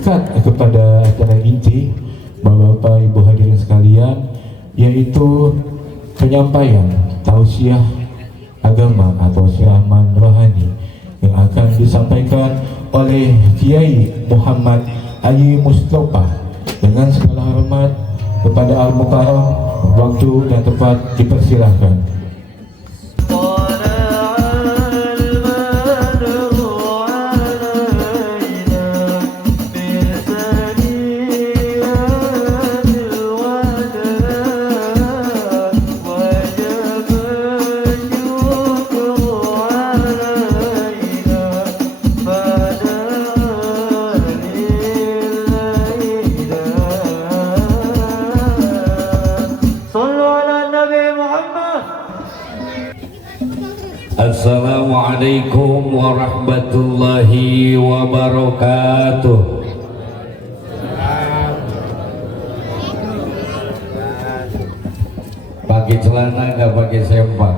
dekat kepada acara inti Bapak-bapak Ibu hadirin sekalian, yaitu penyampaian tausiah agama atau siraman rohani yang akan disampaikan oleh Kiai Muhammad Ayi Mustafa. Dengan segala hormat kepada Al-Mukarram, waktu dan tempat dipersilahkan. Assalamualaikum warahmatullahi wabarakatuh. Pakai celana nggak pakai sempak?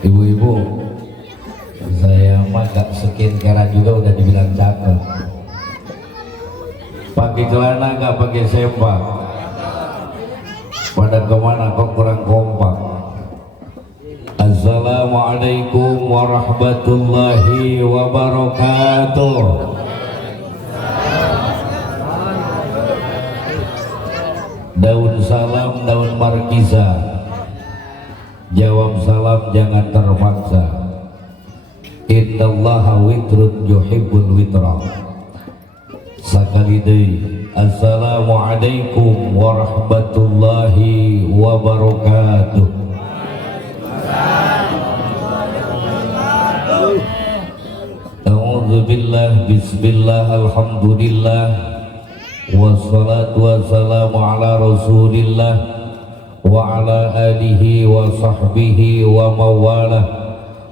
Ibu-ibu, saya mah gak skincare juga udah dibilang cakep. Pakai celana nggak pakai sempak? Pada kemana kok kurang kompak? Assalamualaikum warahmatullahi wabarakatuh. Daun salam, daun markisa. Jawab salam jangan terpaksa. Innallaha witrun yuhibbul witra. Sakali deui. Assalamualaikum warahmatullahi wabarakatuh. A'udzubillah, bismillah, alhamdulillah, wassalatu wassalamu ala rasulillah wa ala alihi wa sahbihi wa mawalah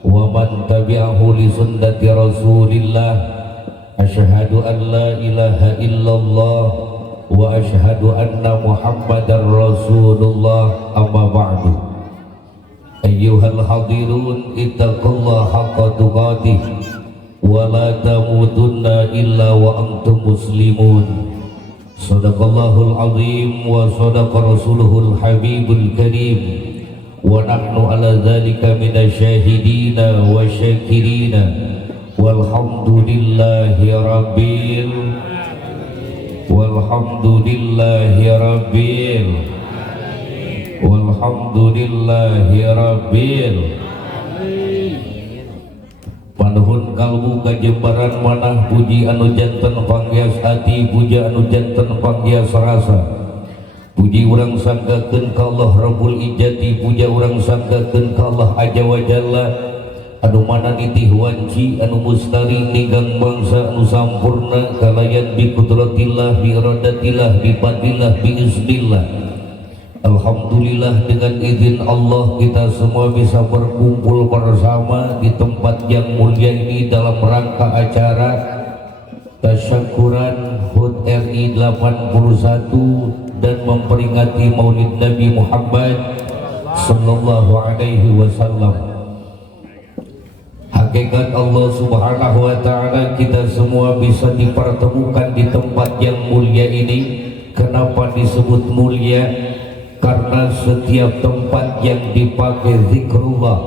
wa man tabi'ahu li sunnati rasulillah. Asyhadu an la ilaha illallah wa asyhadu anna muhammadar rasulullah, amma ba'du. Ayyuhal hadirun, ittaqullaha haqqa tuqatih wa la tamutunna illa wa antum muslimun. Sadaqallahul azim wa sadaqa rasuluhul habibul karim wa nahnu ala dhalika minasyahidina wa syakirina walhamdulillahi rabbil walhamdulillahi rabbil walhamdulillahi rabbil. Panuhun kalbu kajembaran manah puji anu janten panggias hati, puja anu janten panggias rasa. Puji urang sanggakeun ka Allah Rabbul Izzati, puja urang sanggakeun ka Allah Azza wa Jalla anu mana nitih wanci anu mustari tinggang bangsa anu sampurna kalayan bi qudratillah, bi iradatillah, bi fadillah, bi iznillah. Alhamdulillah, dengan izin Allah kita semua bisa berkumpul bersama di tempat yang mulia ini dalam rangka acara tasyakuran HUT RI 81 dan memperingati Maulid Nabi Muhammad sallallahu alaihi wasallam. Hakikat Allah subhanahu wa ta'ala, kita semua bisa dipertemukan di tempat yang mulia ini. Kenapa disebut mulia? Karena setiap tempat yang dipakai zikrullah,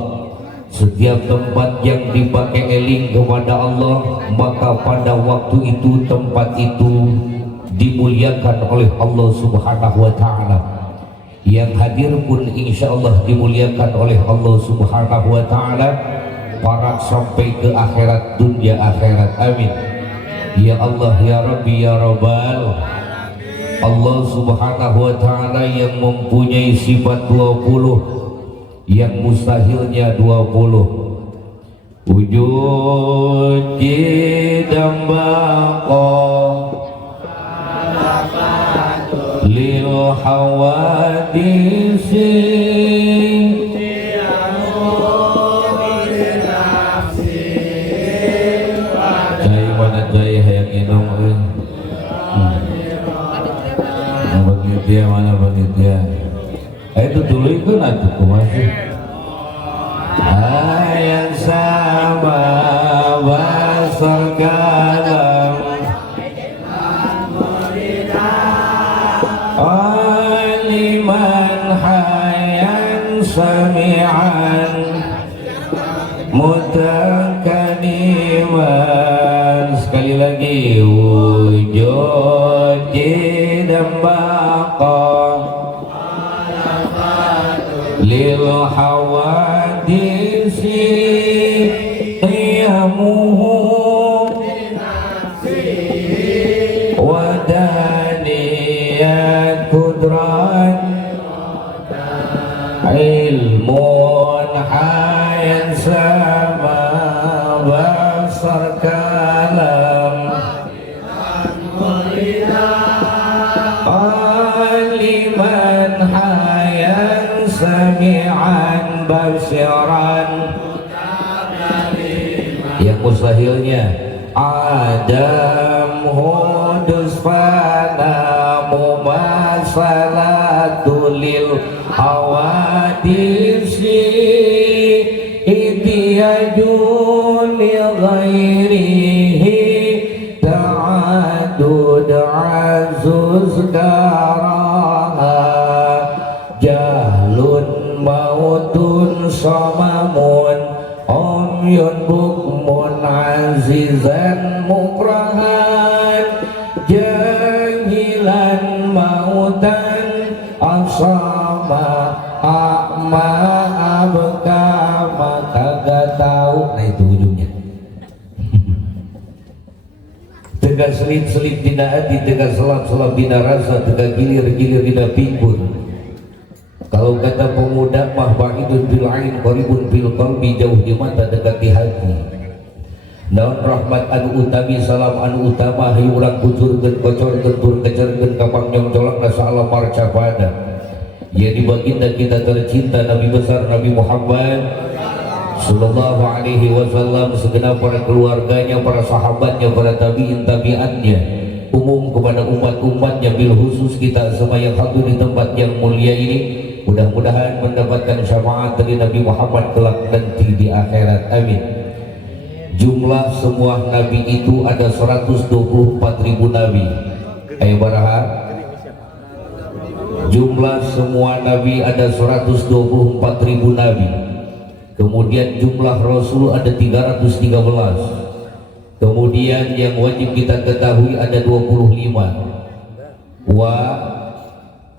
setiap tempat yang dipakai eling kepada Allah, maka pada waktu itu tempat itu dimuliakan oleh Allah subhanahu wa ta'ala. Yang hadir pun insya Allah dimuliakan oleh Allah subhanahu wa ta'ala, parak sampai ke akhirat, dunia akhirat, amin. Ya Allah, ya Rabbi, ya Rabbal. Allah subhanahu wa ta'ala yang mempunyai sifat 20, yang mustahilnya 20. Wujud jidam baqa lil hawadisi cai mana cai hayang inong dia mana panitia itu dulu itu nanti masih ayat sama basar liman hayan sami'an mutakaliman. Sekali lagi, wujud dan baqa lil hawadisi qiyamuhu wadaniyat kudrat ilmun hayan sama basar kalam liman hayan sami'an basiran. Yang mustahilnya Adam hudus fana mumasalatu lil hawadisi itiyajun li ghairihi ta'adud azuz karaha jahlun mautun samamun omyun bukmun azizan mukrahan jahilan mautan asama a'ma abka maka gak tahu. Nah itu ujungnya. Tegak selip-selip dina hati, tegak selap-selap dina rasa, tegak gilir-gilir dina pikun. Kalau kata pemuda mah ba'idun bil ain qaribun bil qalbi, jauh di mata dekat di hati. Naon rahmat anu utami salam anu utama hayu urang kucurkeun kocorkeun tur kecerkeun ka pangjongcolak rasa alam marca pada ya di baginda kita tercinta Nabi besar Nabi Muhammad sallallahu alaihi wasallam, segenap para keluarganya, para sahabatnya, para tabi'in tabi'annya, umum kepada umat-umatnya, bil khusus kita semua yang hadir di tempat yang mulia ini. Mudah-mudahan mendapatkan syafaat dari Nabi Muhammad kelak nanti di akhirat. Amin. Jumlah semua nabi itu ada 124.000 nabi. Ayo baraha. Jumlah semua nabi ada 124.000 nabi. Kemudian jumlah rasul ada 313. Kemudian yang wajib kita ketahui ada 25.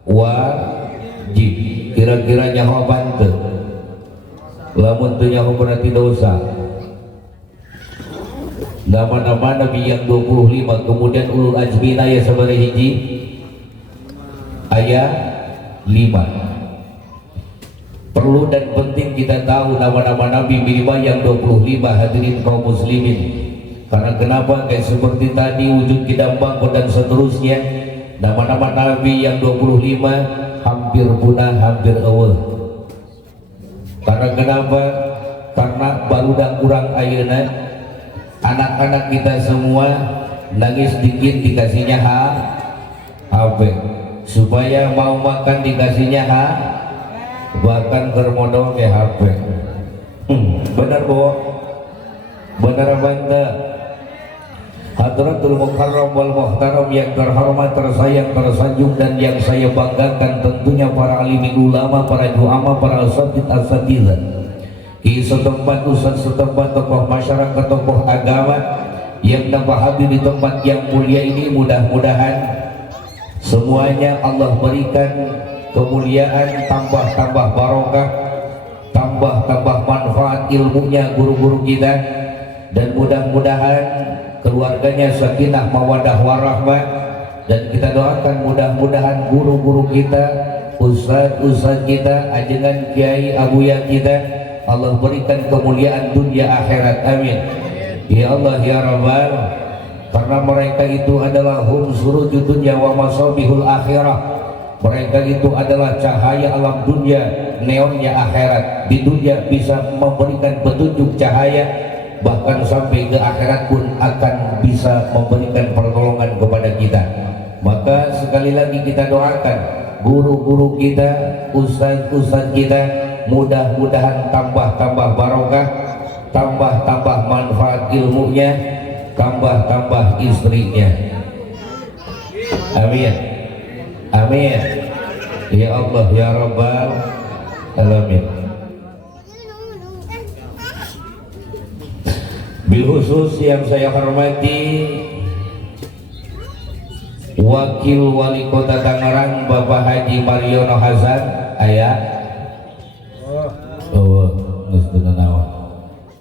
Wajib. Kira-kira nyaho bante. Lamun teu nyaho berarti dosa. Nama-nama nabi yang 25. Kemudian ulul ajmi ya sabari hiji ayat 5. Perlu dan penting kita tahu nama-nama nabi minimal yang 25. Hadirin kaum muslimin, karena kenapa kayak seperti tadi wujud kidambang dan seterusnya, nama-nama nabi yang 25 hampir punah, hampir eueuh. Karena kenapa? Karena barudak kurang ayeuna anak-anak kita semua nangis dikit dikasihnya HP, supaya mau makan dikasihnya bahkan termodal ke HP. Benar boh, benar banta. Hadratul Mukarram wal Muhtaram yang terhormat, tersayang, tersanjung dan yang saya banggakan tentunya para alim ulama, para duama, para asatidz setempat, ustaz setempat, tokoh masyarakat, tokoh agama yang dapat hadir di tempat yang mulia ini. Mudah-mudahan semuanya Allah berikan kemuliaan, tambah-tambah barokah, tambah-tambah manfaat ilmunya guru-guru kita, dan mudah-mudahan keluarganya sakinah mawadah warahmah. Dan kita doakan mudah-mudahan guru-guru kita, ustaz-ustaz kita, ajengan kiai abuya kita, Allah berikan kemuliaan dunia akhirat. Amin ya Allah ya Rabbal. Karena mereka itu adalah hum surujud dunya wa masabihul akhirah. Mereka itu adalah cahaya alam dunia, neonnya akhirat. Di dunia bisa memberikan petunjuk cahaya, bahkan sampai ke akhirat pun akan bisa memberikan pertolongan kepada kita. Maka sekali lagi kita doakan guru-guru kita, ustaz-ustaz kita, mudah-mudahan tambah-tambah barokah, tambah-tambah manfaat ilmunya, tambah-tambah istrinya. Amin. Amin. Ya Allah ya Rabbal Alamin. Bil khusus yang saya hormati Wakil Wali Kota Tangerang Bapak Haji Mariono Hasan ayah.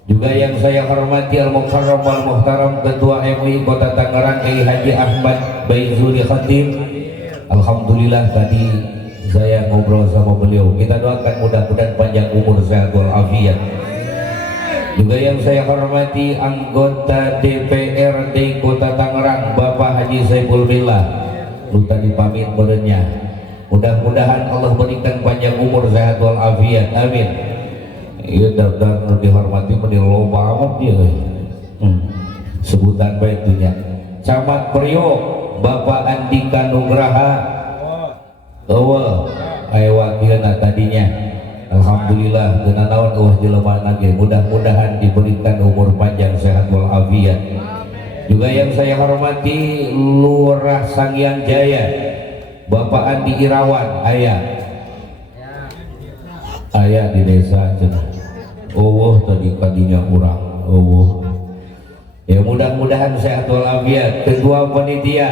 Juga yang saya hormati Al-Mukarram Al-Muhtaram Ketua MUI Kota Tangerang Kiai Haji Ahmad Baizuri Khatib. Alhamdulillah tadi saya ngobrol sama beliau. Kita doakan mudah-mudahan panjang umur sehat walafiat. Juga yang saya hormati anggota DPRD Kota Tangerang Bapak Haji Saiful Billah. Lu tadi pamit berenya. Mudah-mudahan Allah berikan panjang umur sehat walafiat. Amin. Iya daftar dihormati menilai amat dia. Sebutan baiknya. Camat Priok Bapak Andika Nugraha. Wakilna tadinya. Alhamdulillah dengan naon jelema nage mudah-mudahan diberikan umur panjang sehat walafiat. Juga yang saya hormati Lurah Sanghyang Jaya Bapak Andi Irawan ayah di desa cenah. Tadi kadinya kurang. Ya mudah-mudahan sehat walafiat. Ketua panitia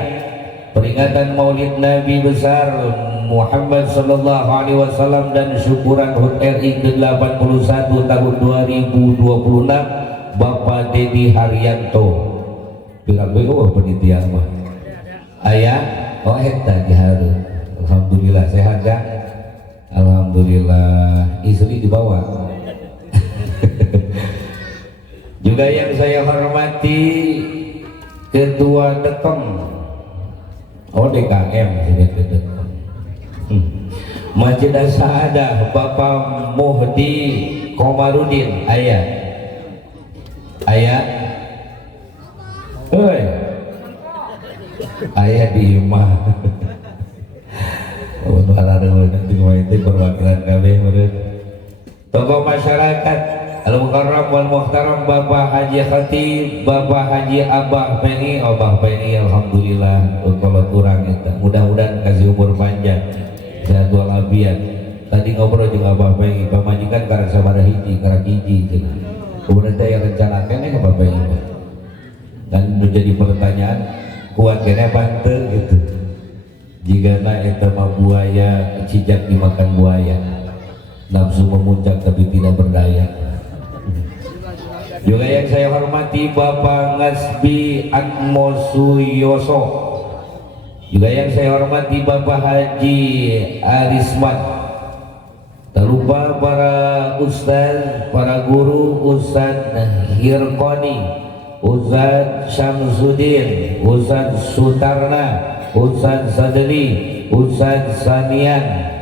peringatan Maulid Nabi besar Muhammad sallallahu alaihi wasallam dan syukuran HUT RI ke-81 tahun 2026 Bapak Dedi Haryanto. Pirang panitia mah. Ayah, eta diharu. Alhamdulillah sehat kan? Alhamdulillah. Istri dibawa. Juga yang saya hormati Ketua Dekem DKM Masjid As-Saadah Bapak Muhdi Komarudin ayah di imah. Perwakilan kami tokoh masyarakat Al-Mukarram wal Muhtaram Bapak Haji Khatib Bapak Haji Abah Pengi alhamdulillah kalau kurang itu mudah-mudahan kasih umur panjang sehat walafiat. Tadi ngobrol juga Abah Pengi pamajikan karena sabaraha hiji karena hiji kemudian saya rencanakan Abah Pengi dan menjadi pertanyaan kuat kena bantu gitu jika itu mah buaya cicak dimakan buaya nafsu memuncak tapi tidak berdaya. Juga yang saya hormati Bapak Ngasbi Atmosuyoso. Juga yang saya hormati Bapak Haji Arisman. Tak lupa para ustaz, para guru, Ustaz Hirqoni, Ustaz Syamsuddin, Ustaz Sutarna, Ustaz Sadri, Ustaz Sanian.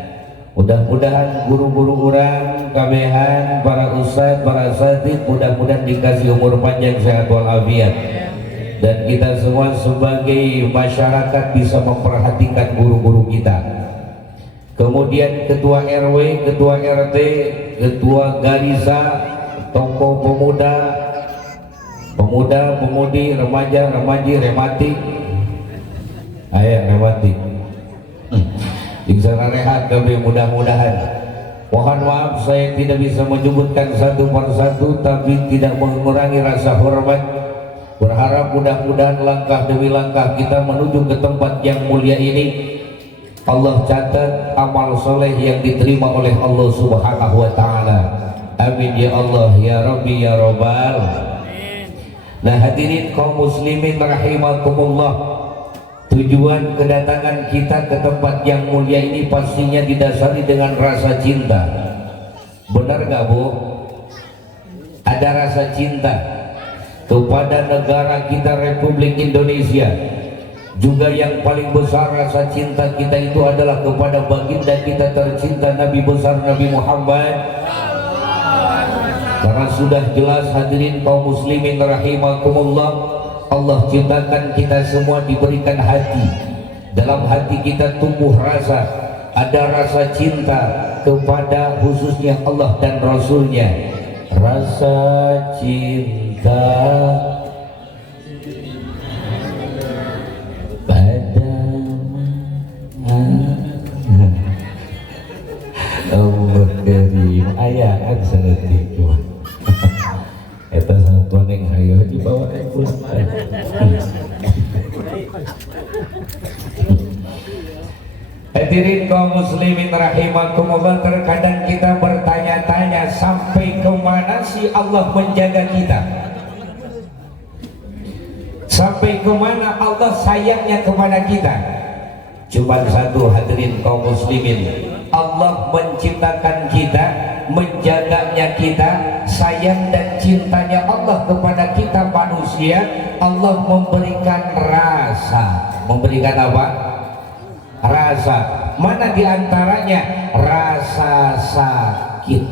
Mudah-mudahan guru-guru orang, kabehan, para ustaz, para asatidz mudah-mudahan dikasih umur panjang sehat walafiat. Dan kita semua sebagai masyarakat bisa memperhatikan guru-guru kita. Kemudian ketua RW, ketua RT, ketua Garisa, tokoh pemuda, pemudi, remaja, remaji, rematik. Rematik. Insya rehat kami mudah-mudahan. Mohon maaf saya tidak bisa menyebutkan satu persatu tapi tidak mengurangi rasa hormat. Berharap mudah-mudahan langkah demi langkah kita menuju ke tempat yang mulia ini Allah catat amal soleh yang diterima oleh Allah Subhanahu wa ta'ala. Amin ya Allah ya Rabbi ya Rabbal. Nah hadirin kaum muslimin rahimakumullah. Tujuan kedatangan kita ke tempat yang mulia ini pastinya didasari dengan rasa cinta. Benar gak Bu? Ada rasa cinta kepada negara kita Republik Indonesia. Juga yang paling besar rasa cinta kita itu adalah kepada baginda kita tercinta Nabi besar Nabi Muhammad. Karena sudah jelas hadirin kaum muslimin rahimakumullah, Allah ciptakan kita semua diberikan hati. Dalam hati kita tumbuh rasa, ada rasa cinta kepada khususnya Allah dan Rasulnya. Rasa cinta pada Allah karim ayaan saeutik mah. Eta satuan yang hayo dibawa ke pulang. Hadirin kaum muslimin rahimakumullah, terkadang kita bertanya-tanya sampai kemana sih Allah menjaga kita, sampai kemana Allah sayangnya kepada kita. Cuma satu hadirin kaum muslimin, Allah menciptakan kita, menjaganya kita, sayang dan cintanya Allah kepada kita manusia. Allah memberikan rasa, memberikan apa? Rasa. Mana diantaranya? Rasa sakit.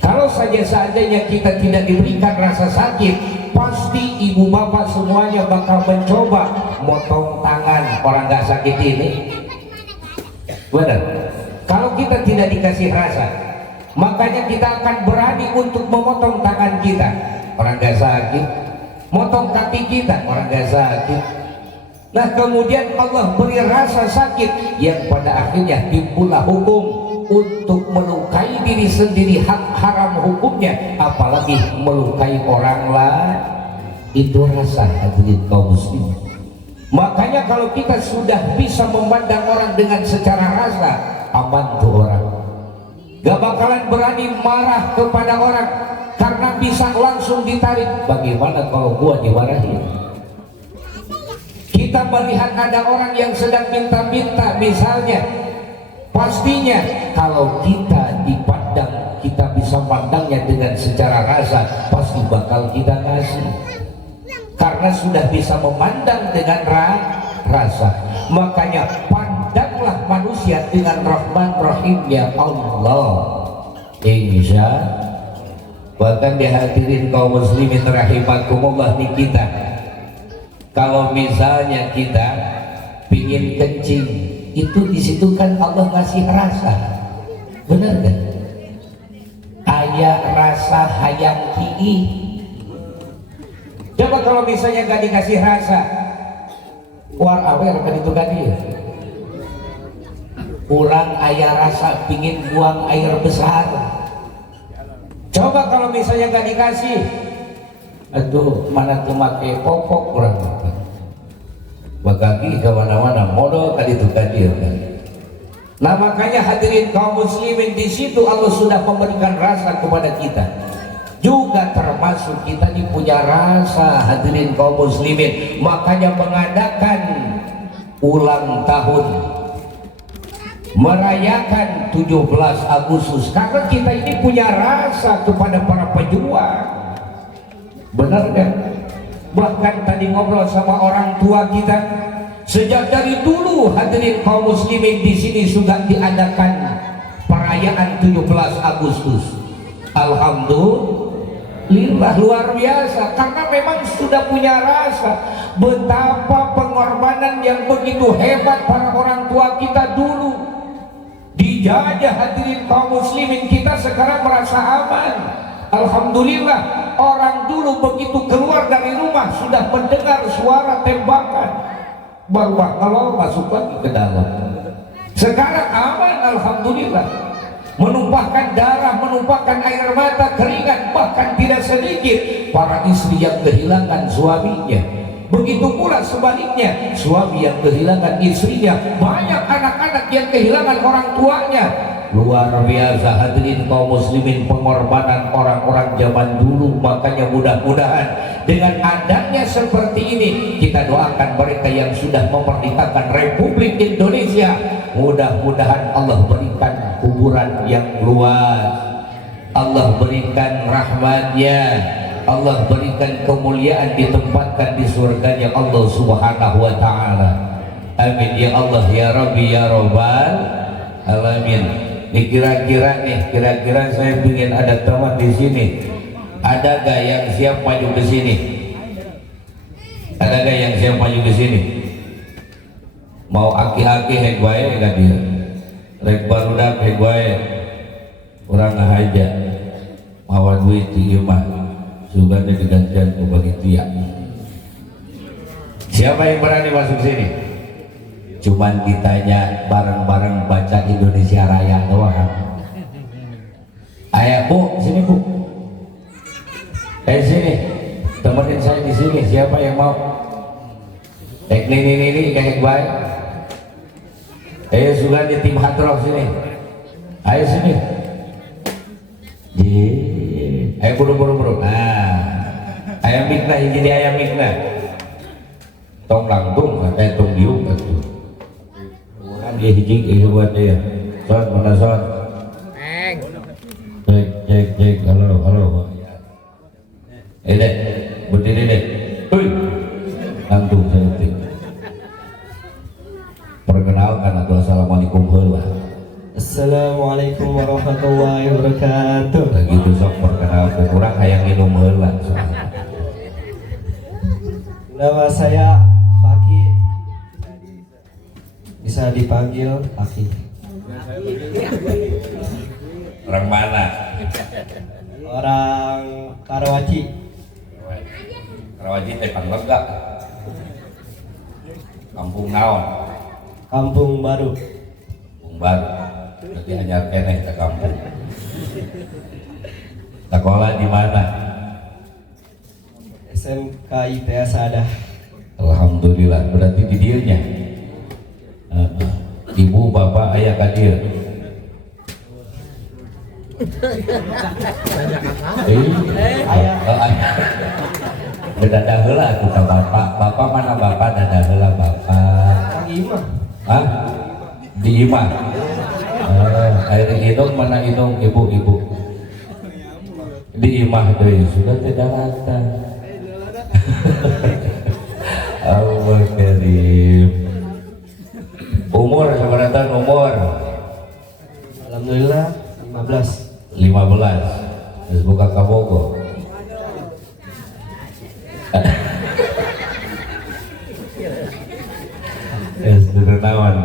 Kalau saja-sajanya kita tidak diberikan rasa sakit, pasti ibu bapak semuanya bakal mencoba motong tangan orang gak sakit ini. Benar. Kalau kita tidak dikasih rasa, makanya kita akan berani untuk memotong tangan kita, orang gak sakit. Motong kaki kita, orang gak sakit. Nah kemudian Allah beri rasa sakit yang pada akhirnya timbullah hukum untuk melukai diri sendiri, hak haram hukumnya, apalagi melukai orang lain. Itu rasa, hadirin kaum muslimin. Makanya kalau kita sudah bisa memandang orang dengan secara rasa, aman tuh orang, gak bakalan berani marah kepada orang karena bisa langsung ditarik. Bagaimana kalau gua dimarahin? Kita melihat ada orang yang sedang minta-minta misalnya, pastinya kalau kita dipandang, kita bisa pandangnya dengan secara rasa, pasti bakal kita kasih, karena sudah bisa memandang dengan rasa. Makanya pandanglah manusia dengan Rahman Rahimnya Allah. Insya bahkan dihadirin kaum muslimin rahimakumullah, nih kita kalau misalnya kita pingin kencing, itu disitu kan Allah ngasih rasa, benar kan? Ayah rasa hayang ki'i. Coba kalau misalnya gak dikasih rasa, war awer kan itu kan dia. Kurang ayah rasa pingin buang air besar. Coba kalau misalnya gak dikasih, aduh mana tuh make popok kurang bagagi kemana-mana modal kan itu kan dia kan. Nah makanya hadirin kaum muslimin, di situ Allah sudah memberikan rasa kepada kita. Juga termasuk kita ini punya rasa, hadirin kaum muslimin. Makanya mengadakan ulang tahun, merayakan 17 Agustus, karena kita ini punya rasa kepada para pejuang. Benar kan? Bahkan tadi ngobrol sama orang tua kita, sejak dari dulu hadirin kaum muslimin di sini sudah diadakan perayaan 17 Agustus. Alhamdulillah luar biasa, karena memang sudah punya rasa betapa pengorbanan yang begitu hebat para orang tua kita dulu. Dijajah hadirin kaum muslimin, kita sekarang merasa aman. Alhamdulillah. Orang dulu begitu keluar dari rumah sudah mendengar suara tembakan, baru kalau masuk lagi ke dalam. Sekarang aman, alhamdulillah. Menumpahkan darah, menumpahkan air mata, keringat, bahkan tidak sedikit para istri yang kehilangan suaminya. Begitu pula sebaliknya, suami yang kehilangan istrinya, banyak anak-anak yang kehilangan orang tuanya. Luar biasa hadirin kaum muslimin pengorbanan orang-orang zaman dulu. Makanya mudah-mudahan dengan adanya seperti ini, kita doakan mereka yang sudah memerdekakan Republik Indonesia, mudah-mudahan Allah berikan kuburan yang luas, Allah berikan rahmatnya, Allah berikan kemuliaan, ditempatkan di surganya Allah subhanahu wa ta'ala. Amin ya Allah ya Rabbi ya Rabbal alamin. Kira-kira saya ingin ada teman di sini. Ada gak yang siap maju ke sini? Ada gak yang siap maju ke sini? Mau aki-aki hek bae gak dia? Rek barudak hek bae. Kurang aja. Mawa duit di imah. Suganda digantian ke bagi tiak. Siapa yang berani masuk sini? cuman ditanya bareng-bareng baca Indonesia Raya doang. Ayo Bu, sini Bu. Sini, temenin saya di sini. Siapa yang mau? Ini kayak baik. Ayo juga di tim Hadroh sini. Ayo sini. Ayo buru. Nah, ayam mikna jadi ayam mikna. Tong langtung, kayak tong diuk gitu. Orang dia hiji buat dia. Son, mana son? Cek, halo. Dek, berdiri dek. Langtung cantik. Perkenalkan aku, assalamualaikum heula. Assalamualaikum warahmatullahi wabarakatuh. Lagi itu sok perkenalkan, kurang hayang minum heula soalnya. Nama saya Faki, bisa dipanggil Faki. Orang mana? Orang Karawaci. Karawaci teh Panglega. Kampung naon? Kampung Baru. Kampung Baru. Berarti anyar keneh ke kampung. Sekolah di mana? SMK IPS ada. Alhamdulillah, berarti di dieunya. Ibu bapak ayah ka dieu. Ayah. Dada heula atuh ka bapak. Bapak mana bapak? Dada heula bapak. Kang Imah. Hah? Di imah. Air hidung mana hidung ibu. Di imah deh sudah tidak rata. Allah Karim. Umur seberapa umur? Alhamdulillah 15. 15. Terus buka kabogo.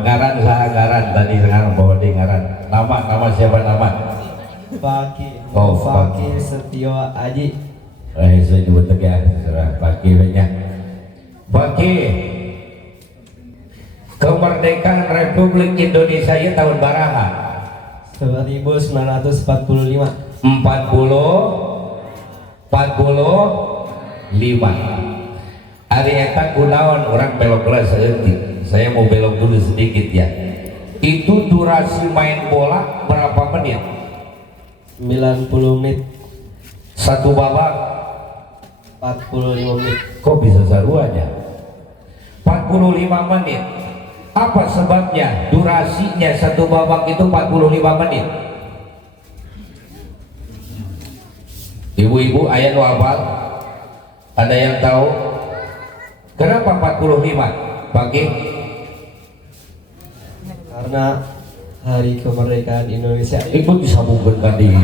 Ngaran tadi sekarang bawa di ngaran. Nama siapa nama? Faki. Oh, Faki Setio Aji. Saya juga tegak serah Faki banyak. Faki, kemerdekaan Republik Indonesia ya tahun baraha? 1945. 45. Ari eta kunaon orang belok kelas seeutik. Saya mau belok dulu sedikit ya. Itu durasi main bola berapa menit? 90 menit. Satu babak 45 menit. kok bisa saruanya? 45 menit. Apa sebabnya durasinya satu babak itu 45 menit? Ibu-ibu ayat wafal, ada yang tahu kenapa 45 pagi? Karena hari kemerdekaan Indonesia. Ikut disambungkan tadi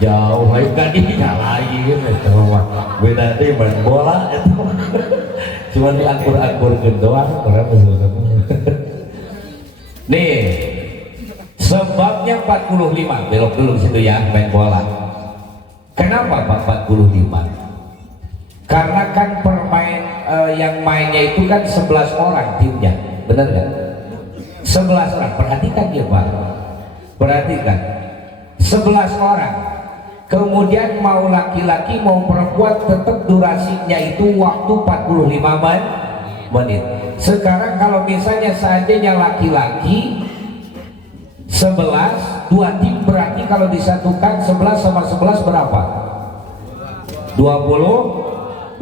jauh lain tadi lain itu beda deh main bola itu cuma diakur-akur doang orang nih sebabnya 45 belok dulu situ ya main bola. Kenapa Pak 45? Karena kan yang mainnya itu kan 11 orang timnya, benar kan? 11 orang, perhatikan ya Pak, perhatikan 11 orang, kemudian mau laki-laki mau perempuan tetap durasinya itu waktu 45 menit. Sekarang kalau misalnya seandainya laki-laki 11, 2 tim berarti kalau disatukan 11 sama 11 berapa? 22.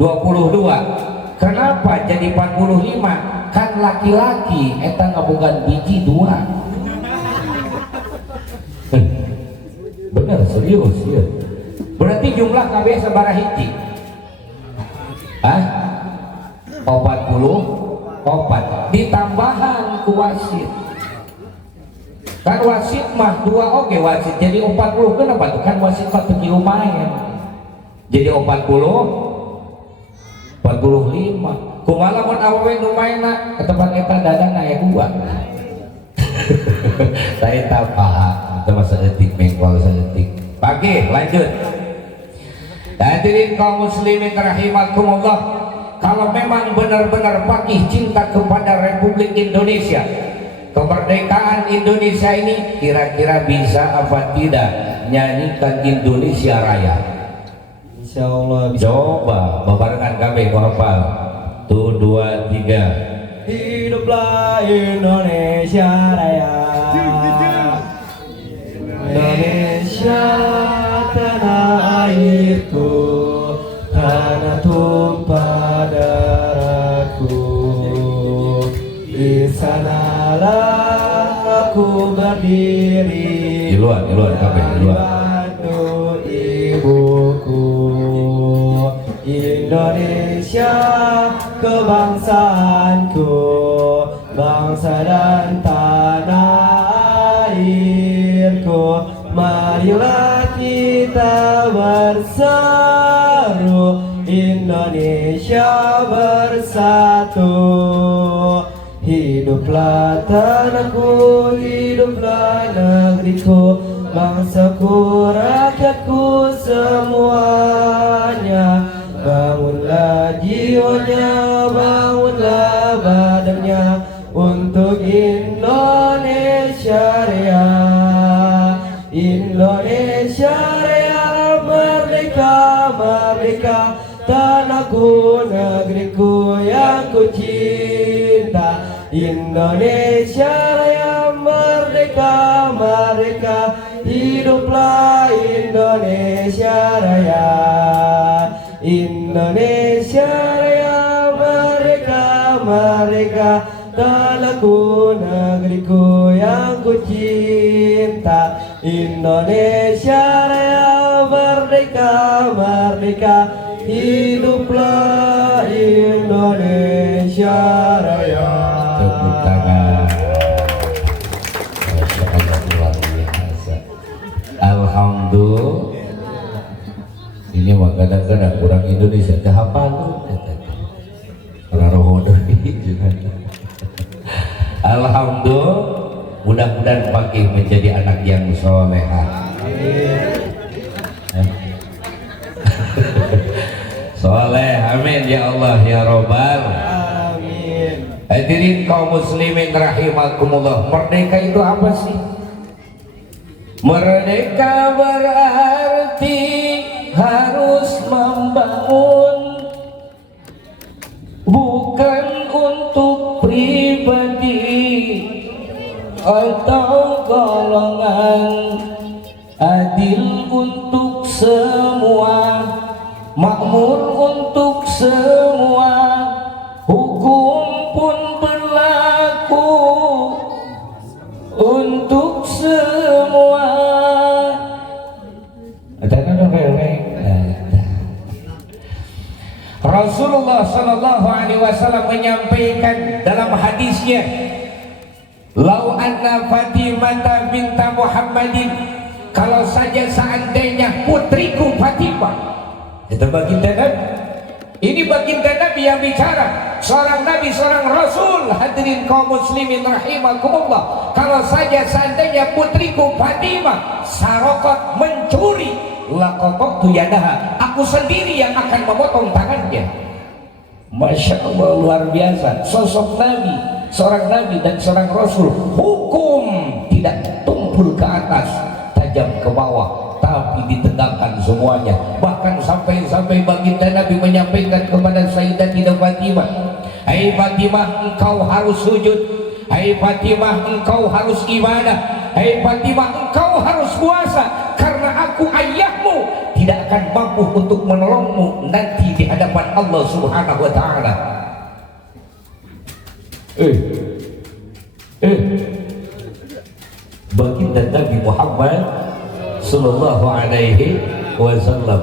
Kenapa jadi 45? Kan laki-laki eta ngabogan biji 2. Bener serius ya. Berarti jumlah KB sabaraha hiji? Hah? 44 ditambahan ku wasit. Kan wasit mah 2 oke wasit jadi 40. Kenapa tuh? Kan wasit mah teu main. Jadi 45. Kumaha mun awewe nu mainna ke tempat eta dadan aya 2. Saya tak paham, itu masa etik mengkol seetik. Pagi lanjut. Hadirin kaum muslimin rahimakumullah. kalau memang benar-benar pakih cinta kepada Republik Indonesia, kemerdekaan Indonesia ini, kira-kira bisa apa tidak nyanyikan Indonesia Raya? Insya Allah bisa. Coba babarengan kami hafal. Tuh 2 3. Hiduplah Indonesia Raya. Indonesia tanah airku, tanah tumpah darahku. Di sanalah aku berdiri. Di luar kami, di luar. Bantu ibuku. Indonesia kebangsaanku, bangsa dan tanah airku. Marilah kita berseru, Indonesia bersatu. Hiduplah tanahku, hiduplah negeriku, bangsaku, rakyatku semuanya. Bangunlah jiwanya, bangunlah badannya untuk Indonesia Raya. Indonesia Raya, merdeka, merdeka, tanahku, negeriku yang ku cinta. Indonesia Raya, merdeka, merdeka, hiduplah Indonesia Raya. Indonesia Raya, merdeka, merdeka, tanahku, negeriku yang ku cinta. Indonesia Raya, merdeka, merdeka, hiduplah Indonesia Raya. Tepuk tangan. Masya Allah, luar biasa. Alhamdulillah. Ini mah kadang-kadang kurang Indonesia kehafal karena rohodoh ini. Alhamdulillah, mudah-mudahan Pakih menjadi anak yang soleha. Soleh, amin ya Allah ya Robbal. Amin. Hadirin kaum muslimin rahimakumullah, merdeka itu apa sih? Merdeka berarti harus membangun, bukan untuk pribadi atau golongan, adil untuk semua, makmur untuk semua, hukum pun berlaku untuk semua. Rasulullah sallallahu alaihi wasallam menyampaikan dalam hadisnya, "Lau anna Fatimah binta Muhammadin," kalau saja seandainya putriku Fatimah, itu baginda Nabi. Ini baginda Nabi yang bicara, seorang Nabi, seorang Rasul. Hadirin kaum muslimin rahimakumullah, kalau saja seandainya putriku Fatimah sarokot, mencuri, laqattu yadaha, aku sendiri yang akan memotong tangannya. Masya Allah, luar biasa. Sosok Nabi, seorang Nabi dan seorang Rasul. Hukum tidak tumpul ke atas, tajam ke bawah, tapi ditegakkan semuanya. Bahkan sampai baginda Nabi menyampaikan kepada Sayyidatina Fatimah, "Hai Fatimah, engkau harus sujud. Hai Fatimah, engkau harus ibadah. Hai Fatimah, engkau harus puasa, karena aku ayahmu tidak akan mampu untuk menolongmu nanti di hadapan Allah Subhanahu wa taala." Baginda Nabi Muhammad sallallahu alaihi wasallam.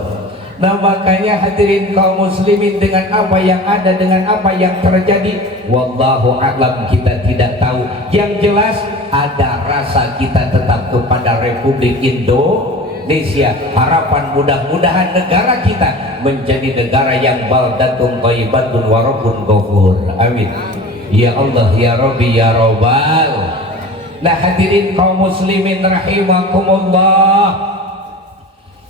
Nah, makanya hadirin kaum muslimin, dengan apa yang ada, dengan apa yang terjadi, wallahu a'lam, kita tidak tahu. Yang jelas ada rasa kita tetap kepada Republik Indonesia. Harapan mudah-mudahan negara kita menjadi negara yang baldatun thayyibatun wa rabbun ghafur. Amin. Ya Allah ya Rabbi ya Rabbal. Nah, hadirin kaum muslimin rahimakumullah,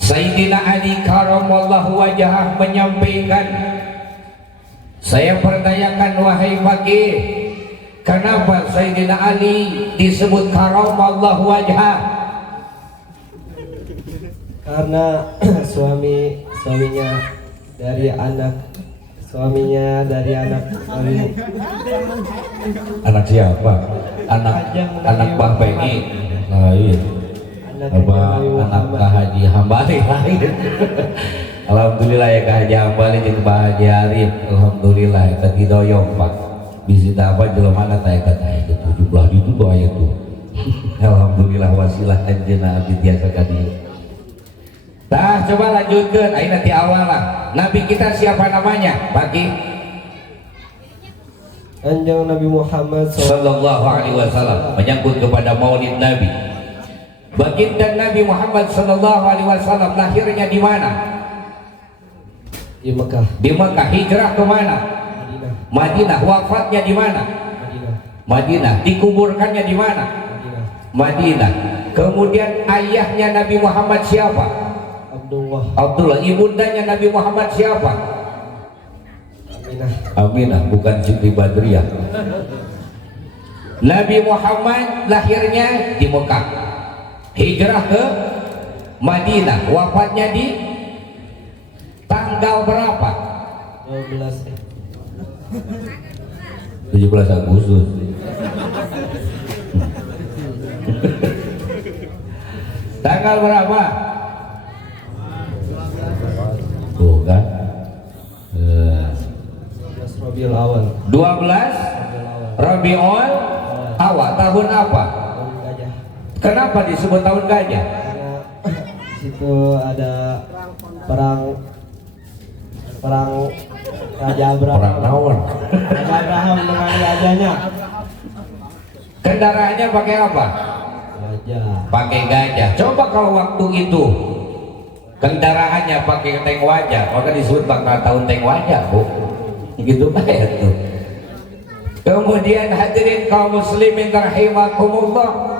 Sayyidina Ali karamallahu wajhah menyampaikan, Saya pertanyakan wahai fakih, kenapa Sayyidina Ali disebut karamallahu wajhah? Karena suaminya dari anak Anak siapa? Anak Bang Pengi. Nah, iya. Anak Kak Haji Hambali lain. Alhamdulillah ya Kak Haji Hambali jeung Pak Haji Arif. Alhamdulillah eta didoyong Pak. Bisita apa jelema mana teh kata itu 17 itu doa itu. Alhamdulillah wasilah anjeunna abdi tiasa ka dieu. Tah coba lanjutkeun ayeuna ti awal lah. Nabi kita siapa namanya? Bagi Kanjeng Nabi Muhammad sallallahu alaihi wasallam, menyangkut kepada Maulid Nabi. Baginda Nabi Muhammad sallallahu alaihi wasallam lahirnya di mana? di Mekah. Di Mekah. Hijrah ke mana? Madinah. Madinah. Wafatnya di mana? Madinah. Madinah. Dikuburkannya di mana? Madinah. Madinah. Kemudian ayahnya Nabi Muhammad siapa? Abdullah. Ibundanya Nabi Muhammad siapa? Aminah, bukan Siti Badriyah. Nabi Muhammad lahirnya di Mekah, hijrah ke Madinah, wafatnya di tanggal berapa? 17 Agustus. Tanggal berapa? Tuh kan 12 Awal. 12 Rabiul Awal. Tahun apa? Tahun gajah. Kenapa disebut tahun gajah? Karena situ ada perang Raja Abraham. Perang naon? Raja Abraham dengan rajanya. Kendaraannya pakai apa? Gajah. Pakai gajah. Coba kalau waktu itu kendaraannya pakai tank wajah, maka disebut bakal tahun tank wajah, Bu. Gitu kayak tuh. Kemudian hadirin kaum muslimin rahimakumullah,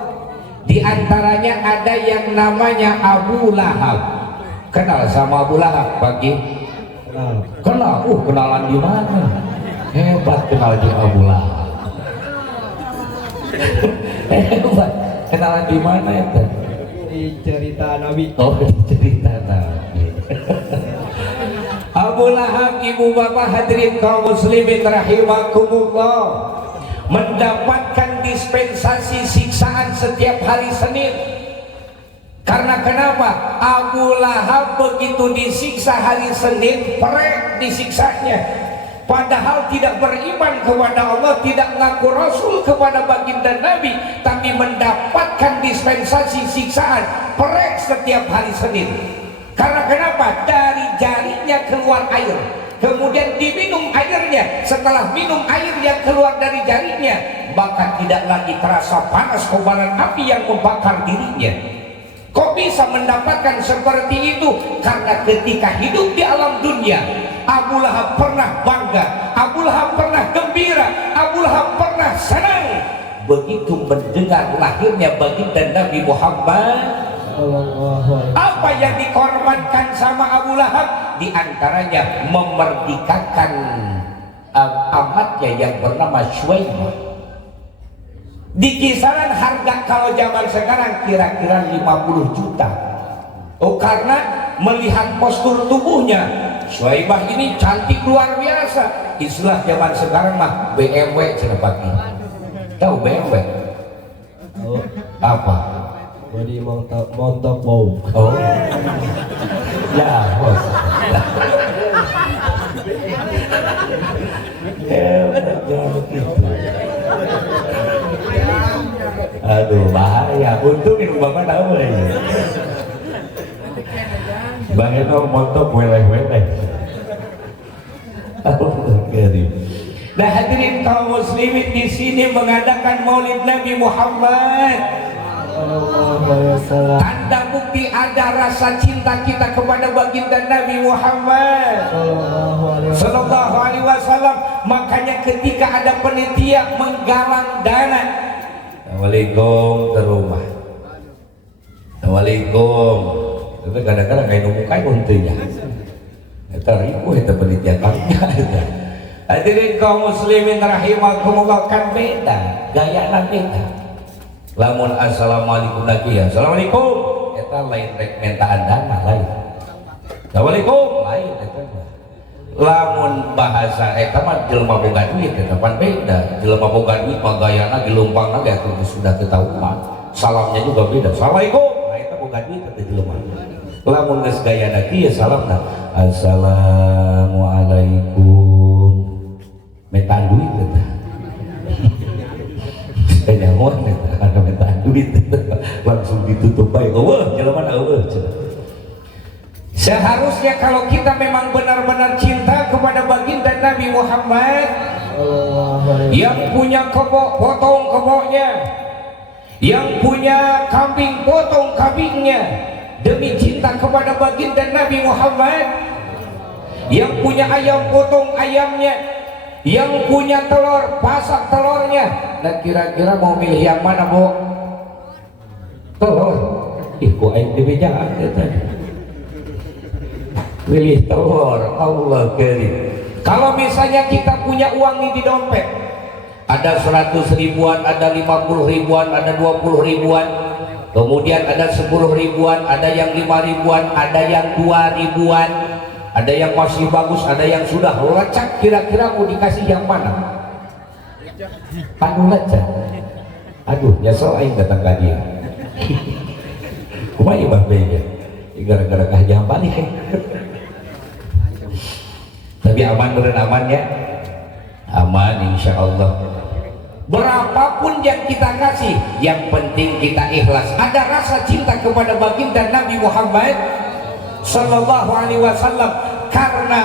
di antaranya ada yang namanya Abu Lahab. Kenal sama Abu Lahab pagi? Kenal. Kenalan di mana? Hebat kenal di Abu Lahab. Hebat. Kenalan di mana itu? Di cerita Nabi. Oh, di cerita Nabi. Abu Lahab, ibu bapak hadirin kaum muslimin rahimakumullah, mendapatkan dispensasi siksaan setiap hari Senin. Karena kenapa? Abu Lahab begitu disiksa hari Senin, perek disiksanya. Padahal tidak beriman kepada Allah, tidak ngaku Rasul kepada baginda Nabi, tapi mendapatkan dispensasi siksaan perek setiap hari Senin. Karena kenapa? Dari jarinya keluar air, kemudian diminum airnya. Setelah minum air yang keluar dari jarinya, maka tidak lagi terasa panas kobaran api yang membakar dirinya. Kok bisa mendapatkan seperti itu? Karena ketika hidup di alam dunia, Abu Lahab pernah bangga, Abu Lahab pernah gembira, Abu Lahab pernah senang begitu mendengar lahirnya baginda Nabi Muhammad. Apa yang dikorbankan sama Abu Lahab? Di antaranya memerdekakan amatnya yang bernama Syuaibah. Di kisaran harga kalau zaman sekarang kira-kira 50 juta. Oh, karena melihat postur tubuhnya, Syuaibah ini cantik luar biasa. Istilah zaman sekarang mah BMW cina pagi. Tahu BMW? Oh, Apa? body montok wow. Oh, ya bos. Aduh bahaya. Untung ini bapak tahu ya. Bang itu montok weleh-weleh. Nah hadirin kaum muslimin, di sini mengadakan Maulid Nabi Muhammad. Tanda bukti ada rasa cinta kita kepada baginda Nabi Muhammad sallallahu alaihi wasallam. Makanya ketika ada penitia menggalang dana, Assalamualaikum ke rumah, Assalamualaikum, tapi kadang-kadang kayak nunggu kayak untunya. Eta ribu eta penitia kami. Hadirin kaum muslimin rahimakumullah, kan beda gayana beda. Lamun assalamualaikum lagi ya assalamualaikum eta lain rek minta andana lain assalamualaikum lain eta. Lamun bahasa eta mah jelema boga duit eta pan beda. Jelema boga duit mah gayana gilumpangna ge atuh sudah ketahuan. Salamnya juga beda. Assalamualaikum. Nah eta boga duit eta jelema. Lamun geus gayana kieu salamna assalamualaikum. Minta duit eta. Kayaknya mohon eta ada minta duit langsung ditutup bae. Eueuh jelema eueuh. Seharusnya kalau kita memang benar-benar cinta kepada baginda Nabi Muhammad, yang punya kebo potong kebonya, yang punya kambing potong kambingnya demi cinta kepada baginda Nabi Muhammad, yang punya ayam potong ayamnya, yang punya telur pasak telurnya. Nah kira-kira mau milih yang mana, Bu? Telur. Ih kok aing dibejaan tadi. Pilih telur, Allah karim. Kalau misalnya kita punya uang di dompet, ada 100 ribuan, ada 50 ribuan, ada 20 ribuan, kemudian ada 10 ribuan, ada yang 5 ribuan, ada yang 2 ribuan, ada yang masih bagus, ada yang sudah lecak. Kira-kira mau dikasih yang mana? Anu lecak. Aduh, nyesel aing datang ka dia. Kumaha ieu beh? Gara-gara kahajaman nih. Tapi aman bener aman ya, aman insya Allah. Berapapun yang kita kasih, yang penting kita ikhlas, ada rasa cinta kepada baginda Nabi Muhammad Sallallahu Alaihi Wasallam. Karena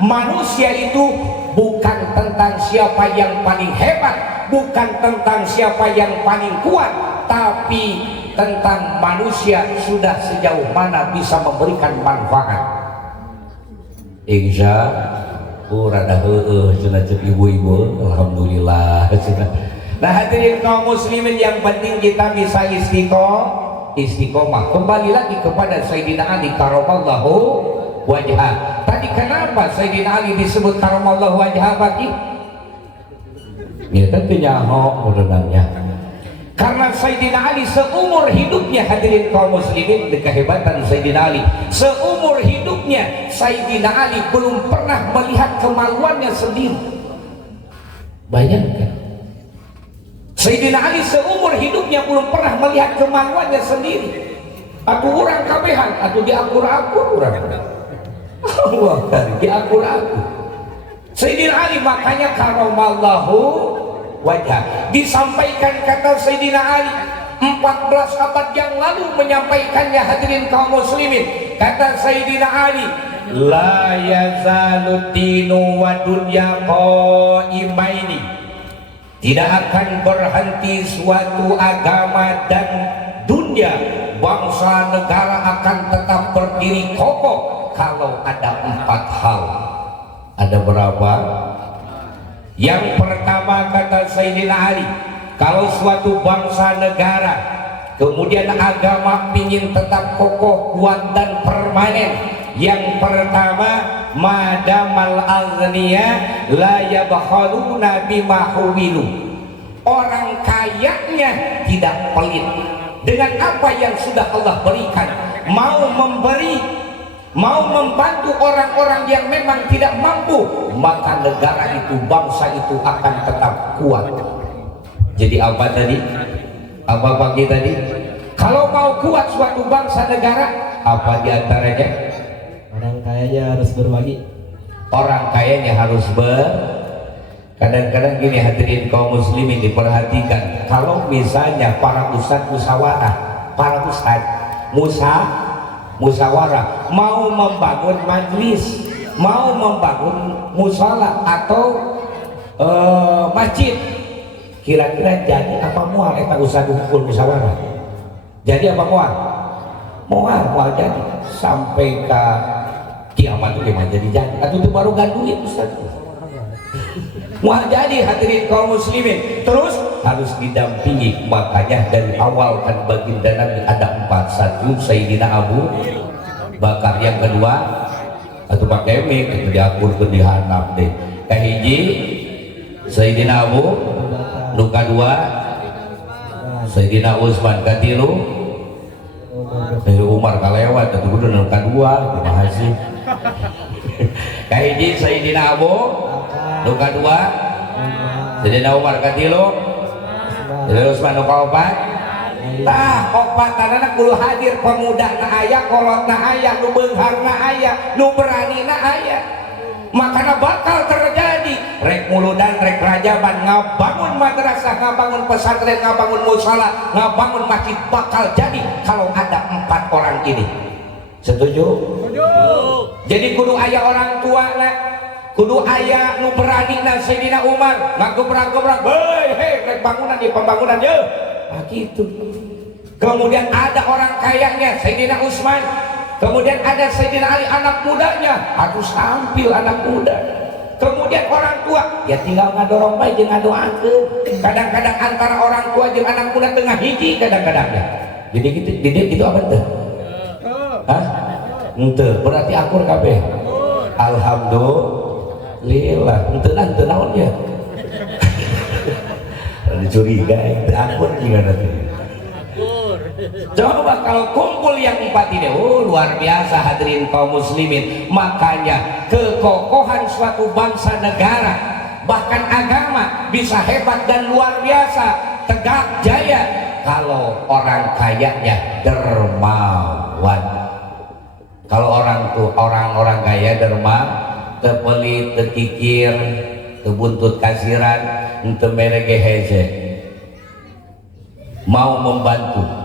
manusia itu bukan tentang siapa yang paling hebat, bukan tentang siapa yang paling kuat, tapi tentang manusia sudah sejauh mana bisa memberikan manfaat. Insya rada heueuh cenah cek ibu-ibu, alhamdulillah cenah. Nah hadirin kaum muslimin, yang penting kita bisa istiqomah. Kembali lagi kepada Sayyidina Ali karamallahu wajhah. Tadi kenapa Sayyidina Ali disebut karamallahu wajhah bagi? Ya tentu nyaho urunannya. Karena Sayyidina Ali seumur hidupnya, hadirin kaum muslimin, kehebatan Sayyidina Ali, seumur hidupnya Sayyidina Ali belum pernah melihat kemaluannya sendiri. Bayangkan, Sayyidina Ali seumur hidupnya belum pernah melihat kemaluannya sendiri. Aku orang kabehan, atau diakur-akur orang. Allah kan diakur-akur. Sayyidina Ali makanya karamallahu wajah. Disampaikan kata Sayyidina Ali 14 abad yang lalu menyampaikannya, hadirin kaum muslimin. Kata Sayyidina Ali, la yazalu dinu wa dunya qaimaini, tidak akan berhenti suatu agama dan dunia, bangsa negara akan tetap berdiri kokoh kalau ada 4 hal. Ada berapa? Yang pertama kata Sayyidina Ali, kalau suatu bangsa negara kemudian agama ingin tetap kokoh, kuat dan permanen, yang pertama madamal aghniya la yabkhaluna bima huwilu, orang kayanya tidak pelit dengan apa yang sudah Allah berikan, mau memberi, mau membantu orang-orang yang memang tidak mampu, maka negara itu, bangsa itu akan tetap kuat. Jadi apa tadi? Apa pagi tadi? Kalau mau kuat suatu bangsa negara, apa diantaranya? Orang kayanya harus berbagi. Orang kayanya harus kadang-kadang gini hadirin kaum muslimin, diperhatikan. Kalau misalnya para ustadz musyawarah, para ustadz musyawarah mau membangun majlis, mau membangun musala atau masjid, kira-kira jadi apa mual eta usaha hukum musyawarah? Jadi apa mual? Mual jadi sampai ke kiamat itu gimana jadi atau itu baru ganduin Ustaz. Mual jadi hadirin kaum muslimin, terus harus didampingi. Makanya dari awal kan baginda Nabi ada 4. 1 Sayyidina Abu Bakar, yang kedua atau pakai mik itu diakur ke dihanap deh. kahiji Sayyidina Abu, nu kadua Sayyidina Utsman, katilu Sayyidina Umar kalewat, tapi kudu nu kadua kumaha sih. Kahiji Sayyidina Abu, nu kadua Sayyidina Umar, katilu Sayyidina Utsman, nu kaopat tah opatanana kudu hadir, pemuda na aya, kolot na aya, nu beunghar na aya, nu berani na aya. Makanya bakal terjadi rek muludan, rek rajaban, ngabangun madrasah, ngabangun pesantren, ngabangun musala, ngabangun masjid, bakal jadi kalau ada 4 orang ini. Setuju? Setuju. Jadi kudu aya orang tua na, kudu aya nu berani na Sayyidina Umar, ngagobrak-gobrak, hei rek bangunan di pembangunan ye. Nah gitu. Kemudian ada orang kayanya Sayyidina Utsman. Kemudian ada Sayyidina Ali, anak mudanya harus tampil anak muda. Kemudian orang tua ya tinggal ngadorong bae jeung ngadoakeun. Kadang-kadang antara orang tua jeung anak muda tengah hiji kadang-kadangnya. Jadi gitu apa teh? Hah? Henteu, berarti akur kabeh. Alhamdulillah. Henteu naon ya? Dicurigai, akur gimana tuh? Coba kalau kumpul yang 4 ini, luar biasa hadirin kaum muslimin. Makanya kekokohan suatu bangsa negara, bahkan agama bisa hebat dan luar biasa, tegak jaya kalau orang kayanya dermawan. Kalau orang kaya derma, tepelit, tekikir, tebuntut kasiran, ente merege heze, mau membantu.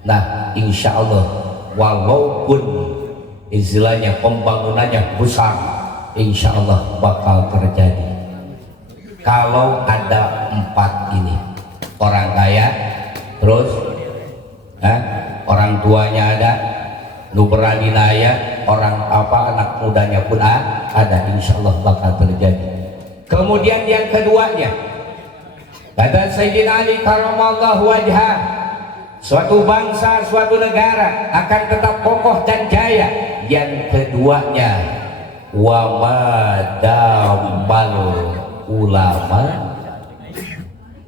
Nah, insya Allah walaupun istilahnya pembangunannya besar, insya Allah bakal terjadi kalau ada 4 ini, orang kaya, terus orang tuanya ada, nu berani naya, orang anak mudanya pun ada, insya Allah bakal terjadi. Kemudian yang keduanya, kata Sayyidina Ali karamallahu wajhah, suatu bangsa, suatu negara akan tetap kokoh dan jaya. Yang keduanya, wa madamal ulama,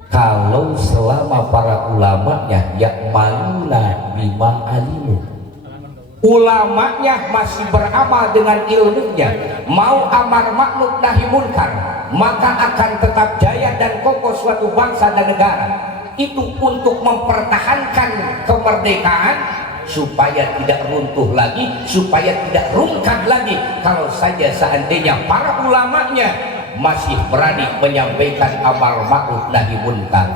kalau selama para ulamanya yakmaluna bima alimu, ulamanya masih beramal dengan ilmunya, mau amar ma'ruf nahi munkar, maka akan tetap jaya dan kokoh suatu bangsa dan negara. Itu untuk mempertahankan kemerdekaan supaya tidak runtuh lagi, supaya tidak rungkap lagi. Kalau saja seandainya para ulamanya masih berani menyampaikan amar ma'ruf nahi munkar.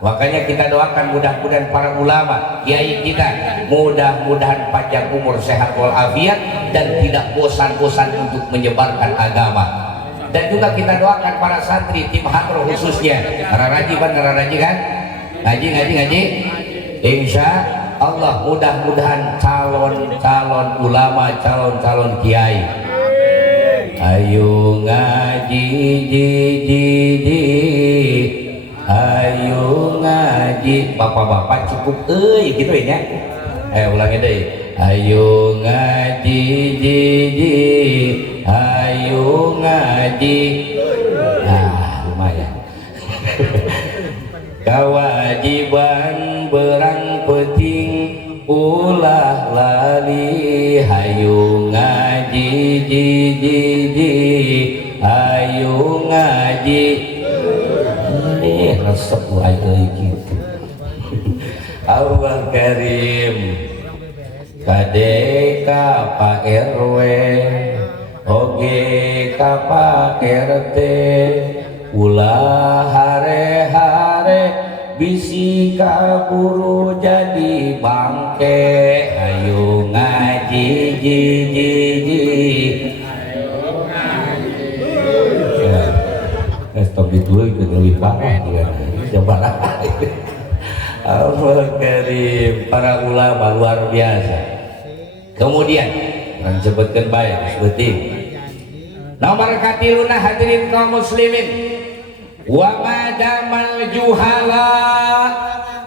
Makanya kita doakan mudah-mudahan para ulama, kiai kita, mudah-mudahan panjang umur, sehat walafiat, dan tidak bosan-bosan untuk menyebarkan agama. Dan juga kita doakan para santri, tim hadroh khususnya, raraji kan? Ngaji. Insya Allah mudah-mudahan calon ulama, calon kiai. Ayo ngaji, ayo ngaji, bapak-bapak cukup gitu ya. Ulangi deh. Ayo ngaji, ayo ngaji. Nah, lumayan. Kewajiban berang penting ulah lali, hayu ngaji, hayu ngaji. Resep aja gitu. Allah Karim, kadeka Pak RW, oge ka Pak RT, ulah hare-hare bisi kaburu jadi bangke, ayo ngaji stop dulu itu lebih parah juga. Coba lah. Allah Karim, para ulama luar biasa. Kemudian orang sebutkan baik seperti nomor katiluna hadirin kaum muslimin, wa madamal juhala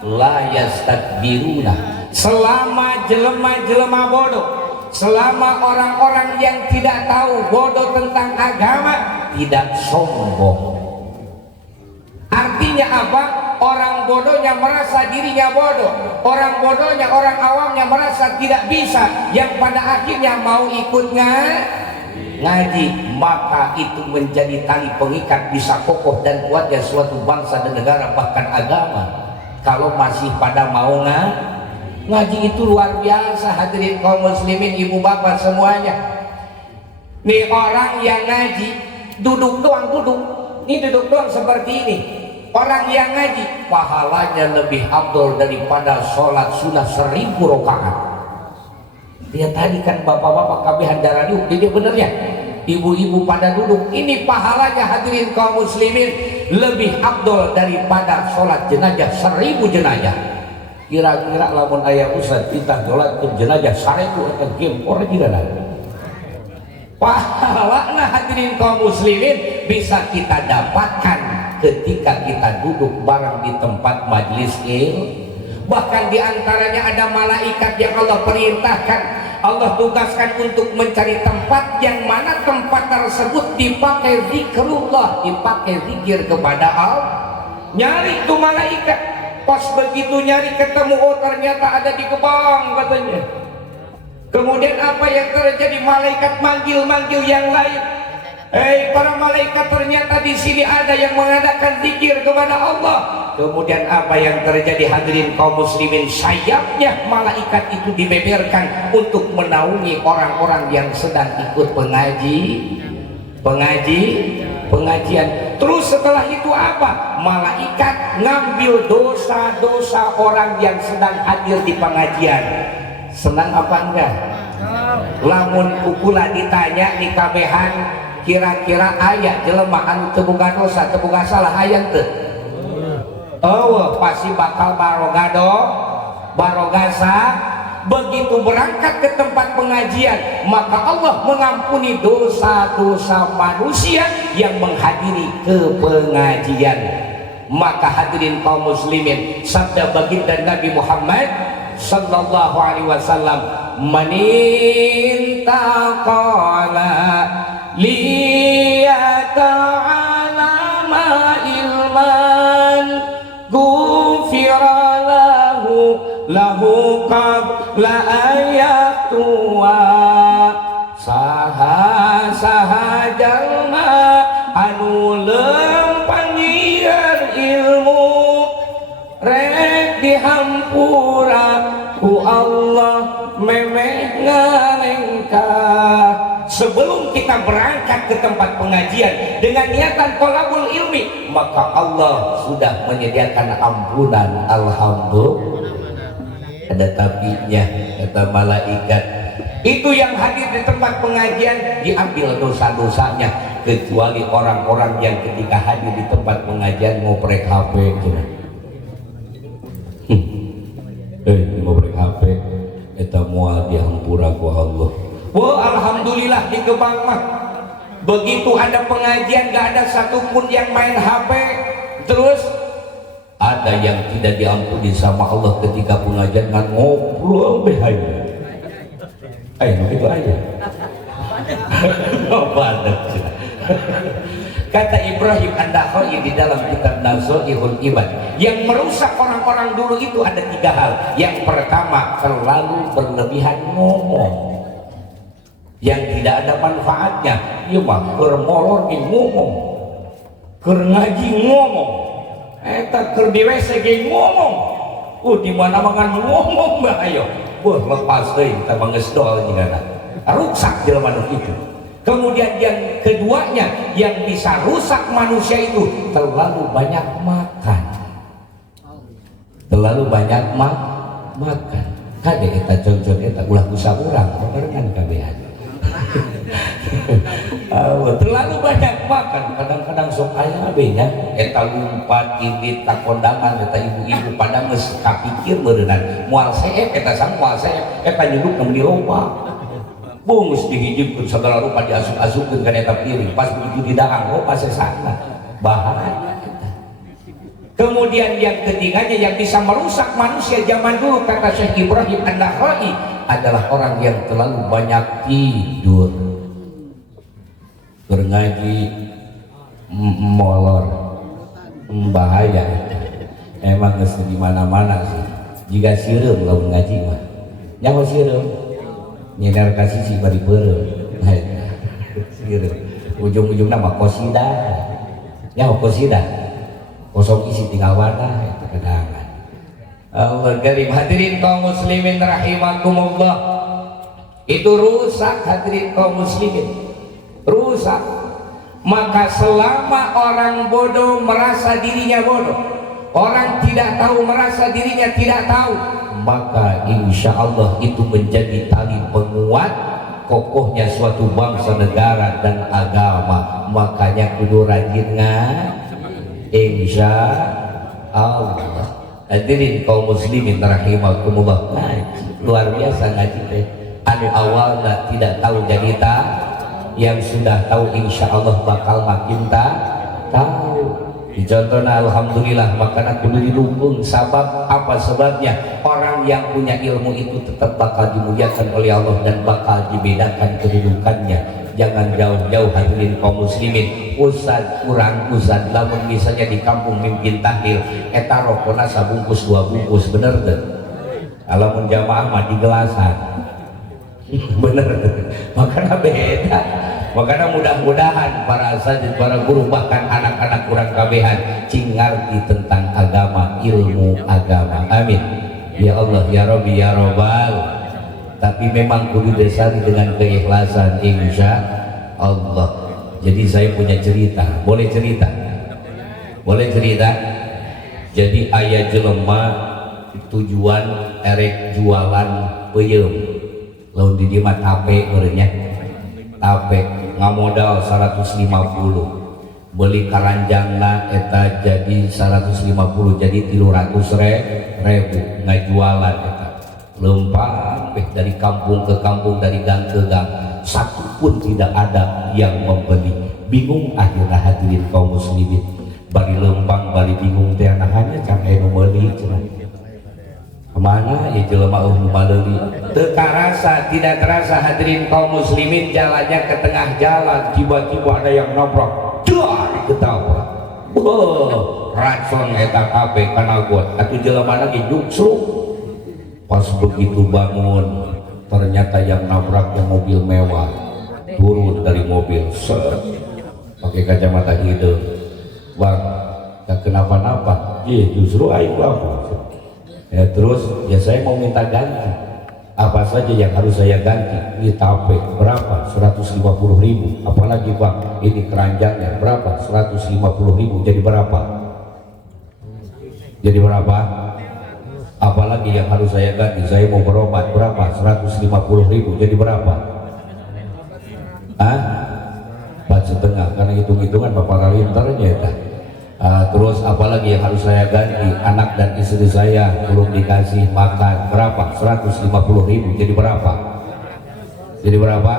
la yastakbiruna, selama jelema-jelema bodoh, selama orang-orang yang tidak tahu, bodoh tentang agama, tidak sombong. Artinya apa? Orang bodohnya merasa dirinya bodoh, orang bodohnya, orang awamnya merasa tidak bisa, yang pada akhirnya mau ikut ngaji, maka itu menjadi tali pengikat bisa kokoh dan kuatnya suatu bangsa dan negara, bahkan agama. Kalau masih pada mau ngaji itu luar biasa. Hadirin kaum muslimin, ibu bapak semuanya, nih orang yang ngaji duduk doang, ini duduk doang seperti ini. Orang yang ngaji pahalanya lebih abdul daripada sholat sunnah 1000 rakaat. Dia tadi kan bapak-bapak kabehan darah yuk, ini bener ya. Ibu-ibu pada duduk, ini pahalanya hadirin kaum muslimin lebih abdul daripada sholat jenazah 1000 jenazah. Kira-kira lamun ayah ustad kita sholat ke jenazah 1000 atau gempor tidak ada. Pahalanya hadirin kaum muslimin bisa kita dapatkan ketika kita duduk bareng di tempat majlis ilmu. Bahkan diantaranya ada malaikat yang Allah perintahkan, Allah tugaskan untuk mencari tempat yang mana tempat tersebut dipakai zikrullah, dipakai zikir kepada Allah. Nyari tuh malaikat, pas begitu nyari ketemu, oh ternyata ada di Gebang katanya. Kemudian apa yang terjadi? Malaikat manggil-manggil yang lain. Para malaikat, ternyata di sini ada yang mengadakan zikir kepada Allah. Kemudian apa yang terjadi hadirin kaum muslimin? Sayapnya malaikat itu dibeberkan untuk menaungi orang-orang yang sedang ikut pengajian. Terus setelah itu apa? Malaikat ngambil dosa-dosa orang yang sedang hadir di pengajian. Senang apa enggak? Lamun ukula ditanya di kabehan, kira-kira ayat jelema anu teu boga dosa, teu boga salah aya teu? Pasti bakal barogasa. Begitu berangkat ke tempat pengajian, maka Allah mengampuni dosa-dosa manusia yang menghadiri ke pengajian. Maka hadirin kaum muslimin, sabda baginda Nabi Muhammad sallallahu alaihi wasallam, manintaqala liyata'alama ilman gufira lahu qabla ayatuwa. Saha jalma anu lempang nyiar ilmu rek dihampura ku Allah memeh ngalengkah. Sebelum kita berangkat ke tempat pengajian dengan niatan thalabul ilmi, maka Allah sudah menyediakan ampunan. Alhamdulillah. Ada tabinya, kata malaikat, itu yang hadir di tempat pengajian diambil dosa-dosanya, kecuali orang-orang yang ketika hadir di tempat pengajian ngoprek HP ngoprek HP eta moal dihampura ku Allah. Wah, alhamdulillah di Gebang mah begitu ada pengajian gak ada satupun yang main HP. Terus ada yang tidak diampuni sama Allah ketika pengajian ngan ngobrol behaya. Itu aja. Kata Ibrahim An-Nakha'i di dalam kitab Nazaihul Ibad, yang merusak orang-orang dulu itu ada 3 hal. Yang pertama, terlalu berlebihan ngomong yang tidak ada manfaatnya. Iya mah keur molor ge ngomong, keur ngaji ngomong, eta keur di WC ge ngomong, di mana mangan ngomong bahaya. Lepas deui kita geus doal jingana. Rusak jelema itu. Kemudian yang keduanya yang bisa rusak manusia itu terlalu banyak makan. Terlalu banyak makan. Kade eta contoh eta ulah kusah urang barengan kabehan. Terlalu banyak makan, kadang-kadang sok aya benya eta lumpat indit ka kondangan, eta ibu-ibu pada geus kapikir beureunan moal seep eta sang moal seep eta nyuduk nu diloba geus dihijibkeun segala rupa diasuk-asupkeun ka eta piring, pas begitu didaang loba sesana bahaya. Kemudian yang ketiganya yang bisa merusak manusia zaman dulu, kata Syekh Ibrahim An-Nakha'i, adalah orang yang terlalu banyak tidur. Berngaji molor bahaya. Emang geus di mana-mana sih. Jika sireum lamun ngaji mah. Nyawa sireum. Nyedar kasih si bari beureum. Sireum. Ujung-ujungna mah qosidah. Nyawa qosidah. Kosong isi tinggal wadah itu kedangan. Allah karim. Hadirin kaum muslimin rahimakumullah. Itu rusak hadirin kaum muslimin. Rusak. Maka selama orang bodoh merasa dirinya bodoh, orang tidak tahu merasa dirinya tidak tahu, maka insya Allah itu menjadi tali penguat kokohnya suatu bangsa, negara dan agama. Makanya kudu rajin insya Allah. Hadirin kaum muslimin rahimakumullah, luar biasa ngaji teh. Anu awalnya tidak tahu jadi yang sudah tahu insya Allah bakal makin tahu. Contohnya alhamdulillah, makanya kudu didukung. Sabab apa sebabnya? Orang yang punya ilmu itu tetap bakal dimuliakan oleh Allah dan bakal dibedakan kedudukannya. Jangan jauh-jauh hadirin kaum muslimin. Ustad kurang ustad, lamun misalnya di kampung mimpin tahlil eta rokona sabungkus 2 bungkus, bener tuh. Alamun jamaah mah di gelasan. Bener, makanya beda. Makanya mudah-mudahan para asatidz, para guru, bahkan anak-anak kurang kabehan cing ngarti tentang agama, ilmu agama. Amin ya Allah ya Rabbi ya Rabbal. Tapi memang kudu dasari dengan keikhlasan insya Allah. Jadi saya punya cerita, boleh cerita? Boleh cerita? Jadi ayah jelema tujuan erek jualan peuyeum. Lalu di dimat tape merenya tape ngamodal 150, beli karanjangna eta jadi 150, jadi 300.000 ngajualan eta. Lempang dari kampung ke kampung, dari gang ke gang, satu pun tidak ada yang membeli. Bingung akhirnya hadirin kaum muslimin, bari lempang bari bingung teh hanya can aya nu meuli cenah. Kemana ya jelema maleli? Teu karasa, tidak terasa hadirin kaum muslimin, jalannya ke tengah jalan tiba-tiba ada yang nabrak, dar ketabrak. Racun eta kabeh kana got. Atuh jelema lagi justru pas begitu bangun ternyata yang nabrak yang mobil mewah. Turun dari mobil, pakai kacamata hidung. Bang, tak kenapa-napa? Iya, justru aing bapak. Ya, terus ya saya mau minta ganti. Apa saja yang harus saya ganti? Ini tape berapa? 150.000. Apalagi bang, ini keranjangnya berapa? 150.000. Jadi berapa? Jadi berapa? Apalagi yang harus saya ganti? Saya mau berobat berapa? 150.000. Jadi berapa? 4,5. Karena hitung-hitungan bapak kalintarnya ya. Terus apalagi yang harus saya ganti? Anak dan istri saya belum dikasih makan berapa? 150.000. Jadi berapa? Jadi berapa?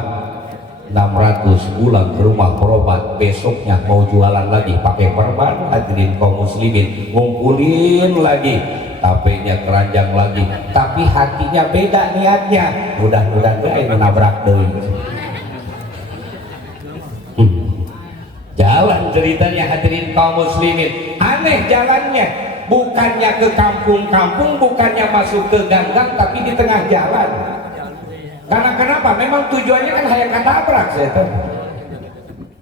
600. Pulang ke rumah berobat, besoknya mau jualan lagi pakai perban. Hadirin kaum muslimin, ngumpulin lagi tapenya, keranjang lagi, tapi hatinya beda niatnya. Mudah-mudahan gak nabrak deui. Jalan ceritanya hadirin kaum muslimin, aneh jalannya, bukannya ke kampung-kampung, bukannya masuk ke gang-gang, tapi di tengah jalan. Karena kenapa? Memang tujuannya kan hayang katabrak saya.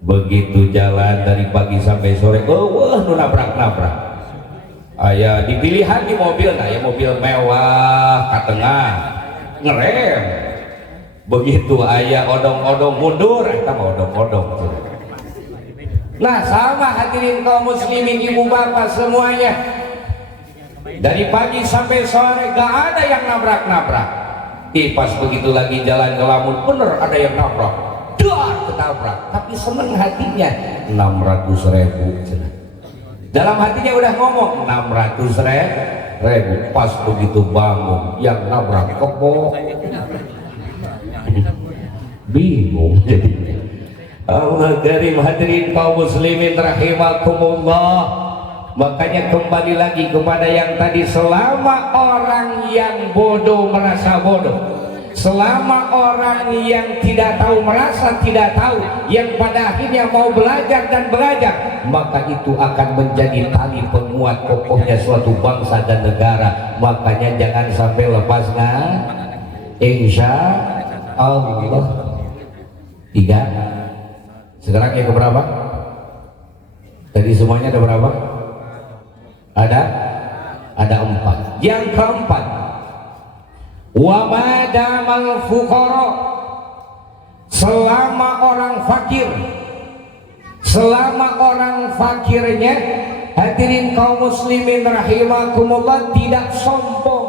Begitu jalan dari pagi sampai sore, wah nu nabrak-nabrak. Aya dipilihan di mobil, nah ya mobil mewah, ke tengah ngerem. Begitu aya odong-odong mundur, kita mau odong-odong. Nah sama hadirin kaum muslimin, ibu bapak semuanya, dari pagi sampai sore gak ada yang nabrak-nabrak. Pas begitu lagi jalan ngelamun, bener ada yang nabrak, dar ketabrak, tapi seneng hatinya. 600.000. Dalam hatinya udah ngomong 600.000. Pas begitu bangun, yang nabrak kebok. Bingung jadinya. Allah karim hadirin kaum muslimin rahimakumullah. Makanya kembali lagi kepada yang tadi, selama orang yang bodoh merasa bodoh, Selama orang yang tidak tahu, merasa tidak tahu, yang pada akhirnya mau belajar dan belajar, maka itu akan menjadi tali penguat kokohnya suatu bangsa dan negara. Makanya jangan sampai lepasnya. Insya Allah. 3. Sekarang yang keberapa? Tadi semuanya ada berapa? Ada 4. Yang keempat, wa madamal fuqara, selama orang fakir, selama orang fakirnya, hadirin kaum muslimin rahimakumullah, tidak sombong.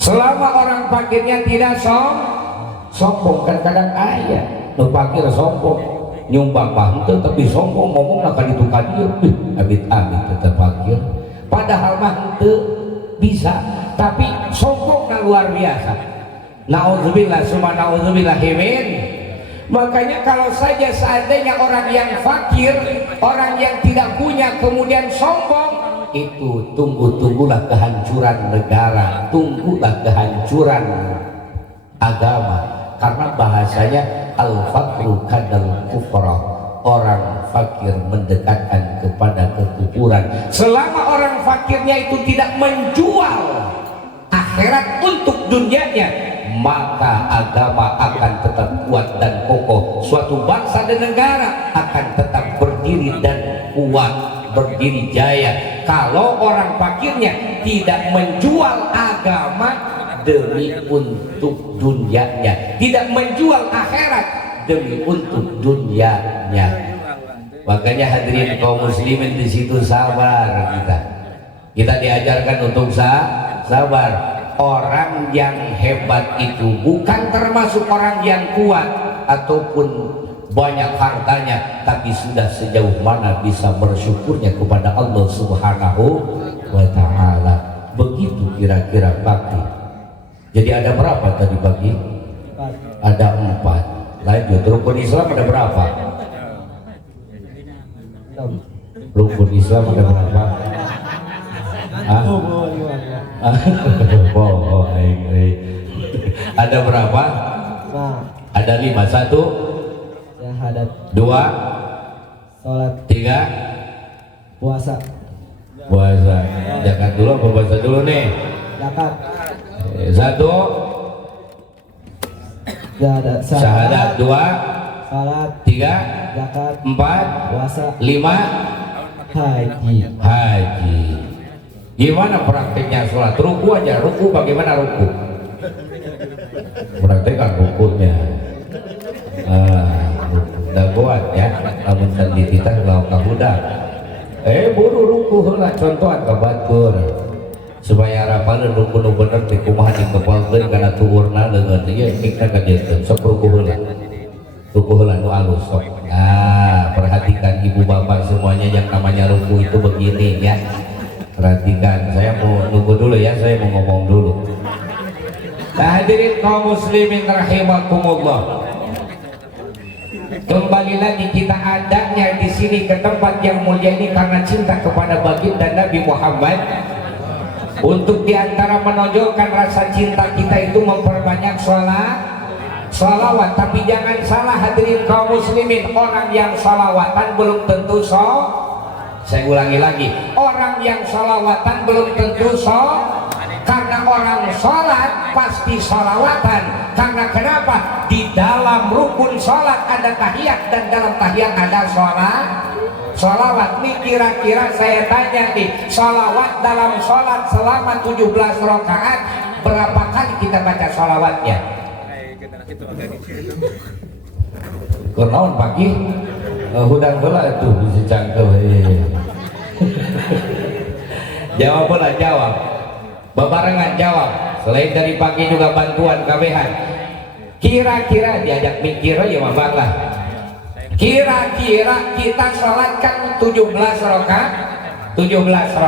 Selama orang fakirnya tidak sombong. Kan kadang ayah nu fakir sombong, nyumbang mah tapi sombong, ngomong akan itu kadir, amit-amit tetap fakir. Padahal mah bisa, tapi sombongnya luar biasa. Nauzubillah summa nauzubillah min. Makanya kalau saja seandainya orang yang fakir, orang yang tidak punya kemudian sombong, itu tunggulah kehancuran negara, tunggulah kehancuran agama. Karena bahasanya al-fakru kadal kufra, orang fakir mendekatkan kepada kekufuran. Selama orang fakirnya itu tidak menjual akhirat untuk dunianya, maka agama akan tetap kuat dan kokoh. Suatu bangsa dan negara akan tetap berdiri dan kuat, berdiri jaya. Kalau orang fakirnya tidak menjual agama demi untuk dunianya, tidak menjual akhirat demi untuk dunianya. Makanya hadirin kaum muslimin, di situ sabar kita diajarkan untuk sabar. Orang yang hebat itu bukan termasuk orang yang kuat ataupun banyak hartanya, tapi sudah sejauh mana bisa bersyukurnya kepada Allah Subhanahu wa ta'ala. Begitu kira-kira bakti. Jadi ada berapa tadi pagi? Ada 4. Lanjut, rukun Islam ada berapa? Rukun Islam ada berapa? Ada berapa? Ada 5. 1 syahadat, 2 sholat, 3 puasa, Jangan dulu apa puasa dulu nih? zakat, 1 syahadat, 2 sholat, 3 zakat, 4 puasa, 5 haji. Gimana praktiknya sholat? Ruku aja, ruku bagaimana ruku? Praktekkan rukunya. Udah kuat ya, namun sendiri kita kalau kabudak. Buru ruku lah, contohan ke batur supaya harapan ruku nu bener di kumaha dikepalkeun kana tuurna leungeun ieu kita ka dieu sok ruku heula. Ruku heula nu alus sok. Perhatikan ibu bapak semuanya, yang namanya ruku itu begini ya. Perhatikan, saya mau nunggu dulu ya, saya mau ngomong dulu. Nah, hadirin kaum muslimin rahimakumullah. Kembali lagi kita adanya di sini ke tempat yang mulia ini karena cinta kepada baginda Nabi Muhammad. Untuk diantara menonjolkan rasa cinta kita itu memperbanyak sholawat. Tapi jangan salah hadirin kaum muslimin, orang yang sholawatan belum tentu saya ulangi lagi, orang yang sholawatan belum tentu karena orang sholat pasti sholawatan. Karena kenapa? Di dalam rukun sholat ada tahiyat, dan dalam tahiyat ada sholawat. Nih kira-kira saya tanya nih, sholawat dalam sholat selama 17 rakaat berapa kali kita baca sholawatnya? Kenaun pagi hudang bola itu bisa cangkel. Jawab babarengan jawab. Selain dari pagi juga bantuan KBH. Kira-kira diajak mikir ya mah lah. Kira-kira kita sholatkan 17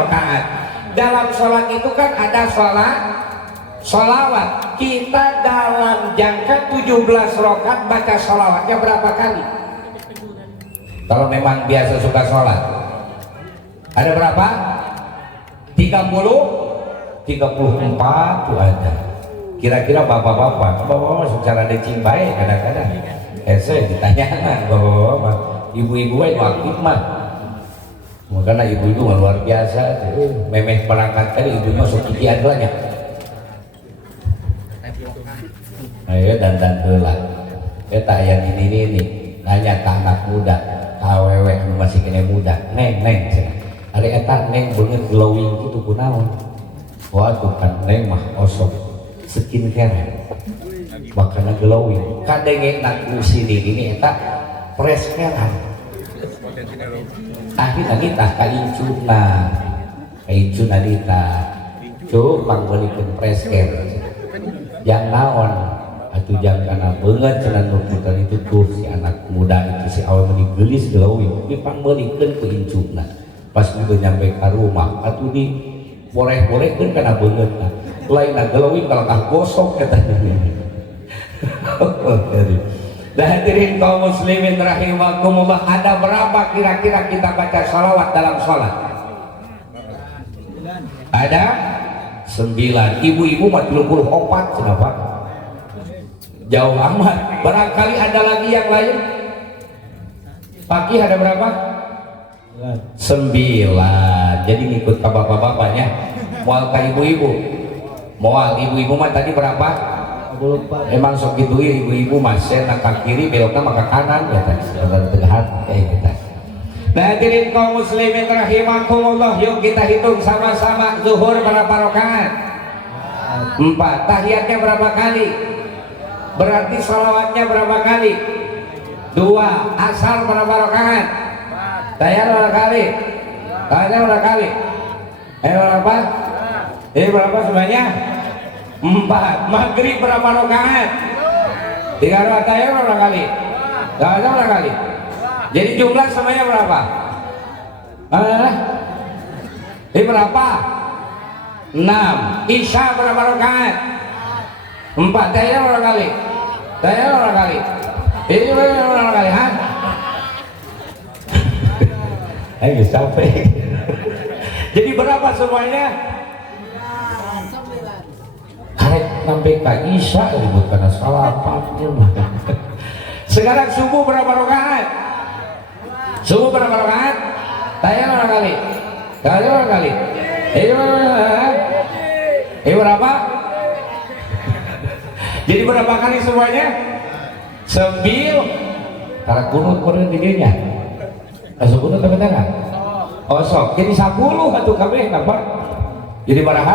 rakaat. Dalam sholat itu kan ada sholawat. Kita dalam jangka 17 rakaat baca sholawatnya berapa kali? Kalau memang biasa suka sholat, ada berapa? 30, 34 tuh ada. Kira-kira bapak-bapak secara decing baik kadang-kadang saya ditanyakan bapak-bapak, ibu-ibu yang aktif mah, makanya ibu-ibu luar biasa, memeh perangkat kali ibu masuk gigi adanya, ayo dan heula, kita yang ini nanya ke anak muda, awewe masih kena muda, neng, ada eta neng bener glowing itu kunaon, waduh kan neng mah osok skincare makanya glowing kadenge nak sini ini eta preskeran akhirnya kita kaincuna dita cuk pangbelikeun presker yang naon atuh jang kana beungeut cenah nu puter itu tuh si anak muda itu si awe meuni geulis glowing di pangbelikeun ku incuna pas udah nyampe ka rumah atuh di boleh-bolehkeun kana beungeutna lain glowing kalau kah gosok katanya. Dan hadirin kaum muslimin rahimakumullah, ada berapa kira-kira kita baca salawat dalam sholat? Ada 9. Ibu-ibu mah 34 kenapa? Jauh amat. Barangkali ada lagi yang lain. Pagi ada berapa? 9. Jadi ngikut ke bapak-bapaknya. Mual ke ibu-ibu. Moal ibu-ibu mah tadi berapa? 24. Emang sok gitu ya ibu-ibu masih nak kiri beloknya maka kanan ya tadi tegahan kayak gitu. Nah hadirin kaum muslimin rahimakumullah, yuk kita hitung sama-sama. Zuhur berapa rakaat? 4. Tahiyatnya berapa kali? Berarti salawatnya berapa kali? 2. Asar berapa rakaat? Tahiyat berapa kali? Tahiyat berapa kali? Berapa? Berapa semuanya? 4. Maghrib berapa rakaat? 3 rakaat berapa kali? 3 berapa kali? Jadi jumlah semuanya berapa? Berapa? 6. Isya berapa rakaat? 4. Tahiyat berapa kali? Tahiyat berapa kali? Ini berapa kali? Ayo sampai. Jadi berapa semuanya? Sampai ke Isya ribut karena salah paham. Sekarang subuh berapa rakaat? Subuh berapa rakaat? Tahiyat berapa kali? Tahiyat berapa kali? Berapa? Jadi berapa kali semuanya? 9. Karena kunut dirinya. Masuk kunut apa enggak? Osok. Jadi 10 atau kabeh apa? Jadi berapa?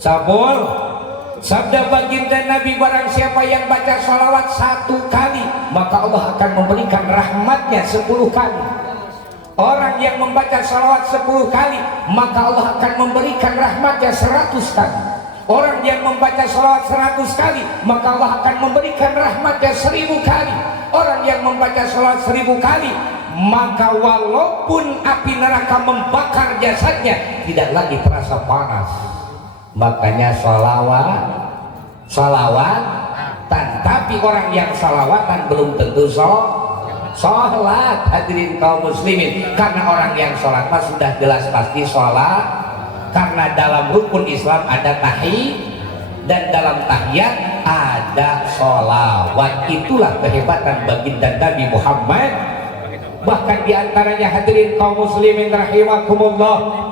10. Sabda baginda Nabi, barang siapa yang baca salawat 1 kali maka Allah akan memberikan rahmatnya 10 kali. Orang yang membaca salawat 10 kali maka Allah akan memberikan rahmatnya 100 kali. Orang yang membaca salawat 100 kali maka Allah akan memberikan rahmatnya 1000 kali. Orang yang membaca salawat 1000 kali maka walaupun api neraka membakar jasadnya tidak lagi terasa panas. Makanya salawatan, tapi orang yang salawatan belum tentu sholat. Hadirin kaum muslimin, karena orang yang sholat mah sudah jelas pasti sholat, karena dalam rukun Islam ada tahiyat dan dalam tahiyat ada sholawat. Itulah kehebatan baginda Nabi Muhammad. Bahkan diantaranya hadirin kaum muslimin rahimakumullah,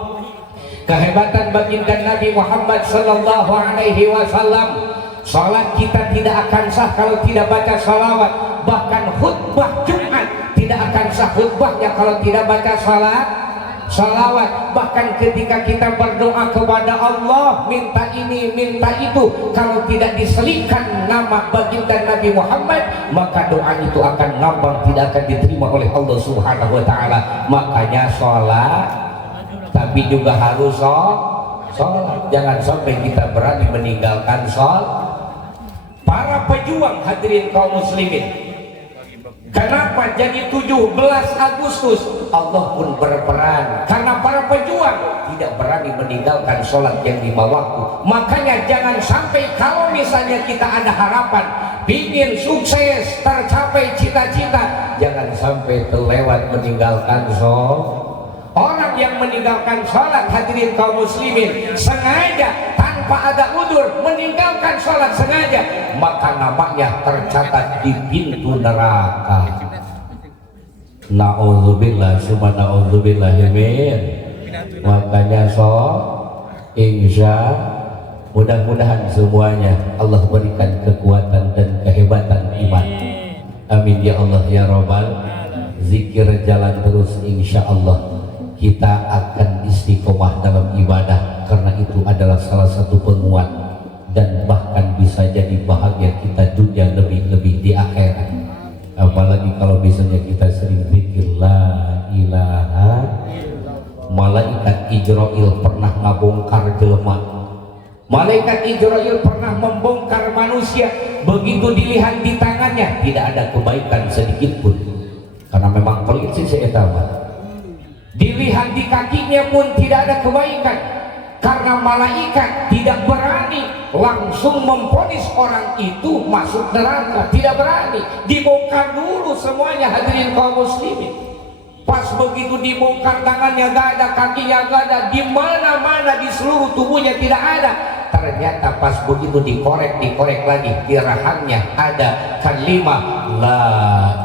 kehebatan baginda Nabi Muhammad sallallahu alaihi wasallam, salat kita tidak akan sah kalau tidak baca salawat. Bahkan khutbah Jumat tidak akan sah khutbahnya kalau tidak baca salawat. Bahkan ketika kita berdoa kepada Allah minta ini minta itu, kalau tidak diselipkan nama baginda Nabi Muhammad maka doa itu akan ngambang, tidak akan diterima oleh Allah Subhanahu wa taala. Makanya salat tapi juga harus sholat. Jangan sampai kita berani meninggalkan sholat. Para pejuang hadirin kaum muslimin, kenapa jadi 17 Agustus? Allah pun berperan karena para pejuang tidak berani meninggalkan sholat yang 5 waktu. Makanya jangan sampai kalau misalnya kita ada harapan ingin sukses, tercapai cita-cita, jangan sampai terlewat meninggalkan sholat. Orang yang meninggalkan sholat hadirin kaum muslimin sengaja tanpa tanpa ada udur meninggalkan sholat sengaja, maka namanya tercatat di pintu neraka. Na'udzubillah summa na'udzubillah min. Makanya insya mudah-mudahan semuanya Allah berikan kekuatan dan kehebatan iman. Amin ya Allah ya Rabbal. Zikir jalan terus, insya Allah kita akan istiqomah dalam ibadah, karena itu adalah salah satu penguat dan bahkan bisa jadi bahagia kita dunia lebih-lebih di akhirat. Apalagi kalau misalnya kita sering zikir la ilaha. Malaikat Israel pernah ngabongkar jelema. Malaikat Israel pernah membongkar manusia. Begitu dilihat di tangannya tidak ada kebaikan sedikit pun, karena memang pelit sih saya tahu. Dilihat di kakinya pun tidak ada kebaikan, karena malaikat tidak berani langsung memvonis orang itu masuk neraka, tidak berani. Dibongkar dulu semuanya, hadirin kaum muslimin. Pas begitu dibongkar, tangannya gak ada, kakinya gak ada, di mana-mana di seluruh tubuhnya tidak ada. Ternyata pas begitu dikorek lagi, di rahangnya ada kalimat la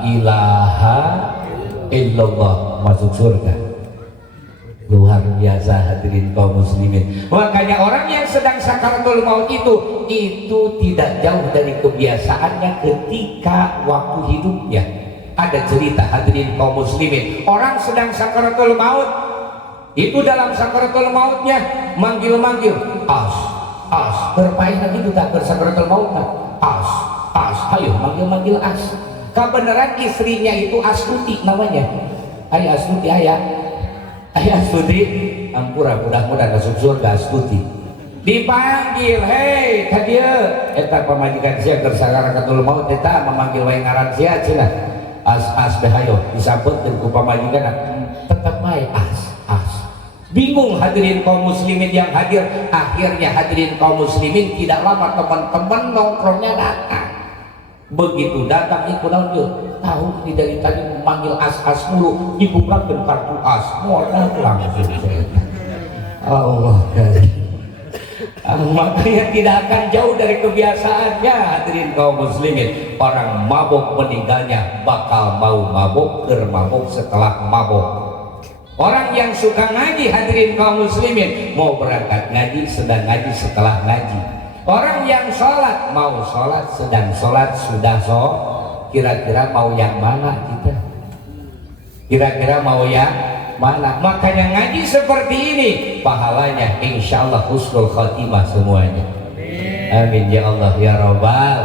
ilaha illallah, masuk surga. Luar biasa hadirin kaum muslimin. Makanya orang yang sedang sakaratul maut itu tidak jauh dari kebiasaannya ketika waktu hidupnya. Ada cerita hadirin kaum muslimin, orang sedang sakaratul maut itu, dalam sakaratul mautnya manggil-manggil as, terpain lagi itu tak bersakaratul maut, as, ayo manggil-manggil as. Kebenaran istrinya itu Astuti namanya. Ayo Astuti, ayah Astuti, ampura mudah-mudahan masuk surga Astuti. Dipanggil, hei kadia, eta pamajikan sia keur sakaratul maut eta memanggil wae ngaran sia cenah. As deh ayo disambutkeun ku pamajikan, tetap bae as. Bingung hadirin kaum muslimin yang hadir. Akhirnya hadirin kaum muslimin tidak lama teman-teman nongkrongnya datang. Begitu datang iku naon yeuh, tahu di dari tadi memanggil as mulu, dibukakeun kartu as modal langsung saya. Allah makanya tidak akan jauh dari kebiasaannya hadirin kaum muslimin. Orang mabuk meninggalnya bakal mau mabuk, mabuk setelah mabuk. Orang yang suka ngaji hadirin kaum muslimin mau berangkat ngaji, sedang ngaji setelah ngaji. Orang yang sholat mau sholat, sedang sholat sudah kira-kira mau yang mana kita? Kira-kira mau yang mana? Makanya ngaji seperti ini pahalanya insya Allah husnul khatimah semuanya. Amin ya Allah ya Rabbal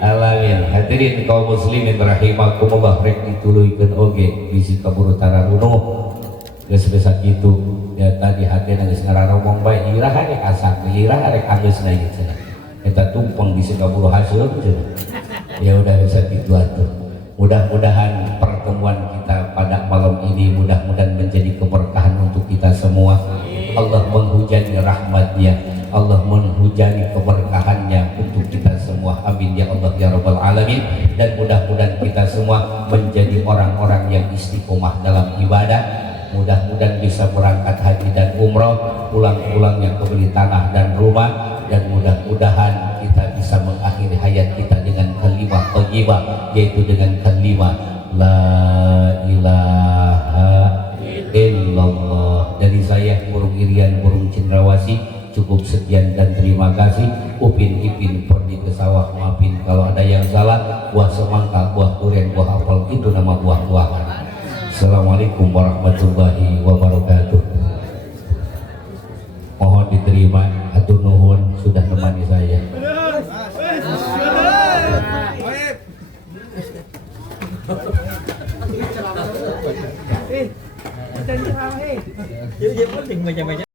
alamin. Hadirin kaum muslimin rahimakumullah, rek dituluikeun oge bisi kaburu tararunuh geus besa kitu ya. Tadi hati geus ngararomong bae iraha rek asak iraha rek anggeusna ieu cenah eta tumpeng bisi kaburu hasil cenah. Ya udah bisa kitu atuh. Mudah-mudahan pertemuan kita pada malam ini mudah-mudahan menjadi keberkahan untuk kita semua. Allah menghujani rahmatnya, Allah menghujani keberkahannya untuk kita semua. Amin ya Allah ya Rabbal alamin. Dan mudah-mudahan kita semua menjadi orang-orang yang istiqomah dalam ibadah. Mudah-mudahan bisa berangkat haji dan umroh, pulang-pulangnya kebeli tanah dan rumah. Dan mudah-mudahan kita bisa mengakhiri hayat kita dengan kalimat thayyibah, yaitu dengan kalimat la ilaha illallah. Dari saya Burung Irian Burung Cendrawasih cukup sekian dan terima kasih. Upin Ipin pergi ke sawah, maafin kalau ada yang salah. Buah semangka, buah durian, buah apel itu nama buah-buahan. Assalamualaikum warahmatullahi wabarakatuh. Mohon diterima, atur nuhun sudah menemani saya. Yuk, penting baca-baca.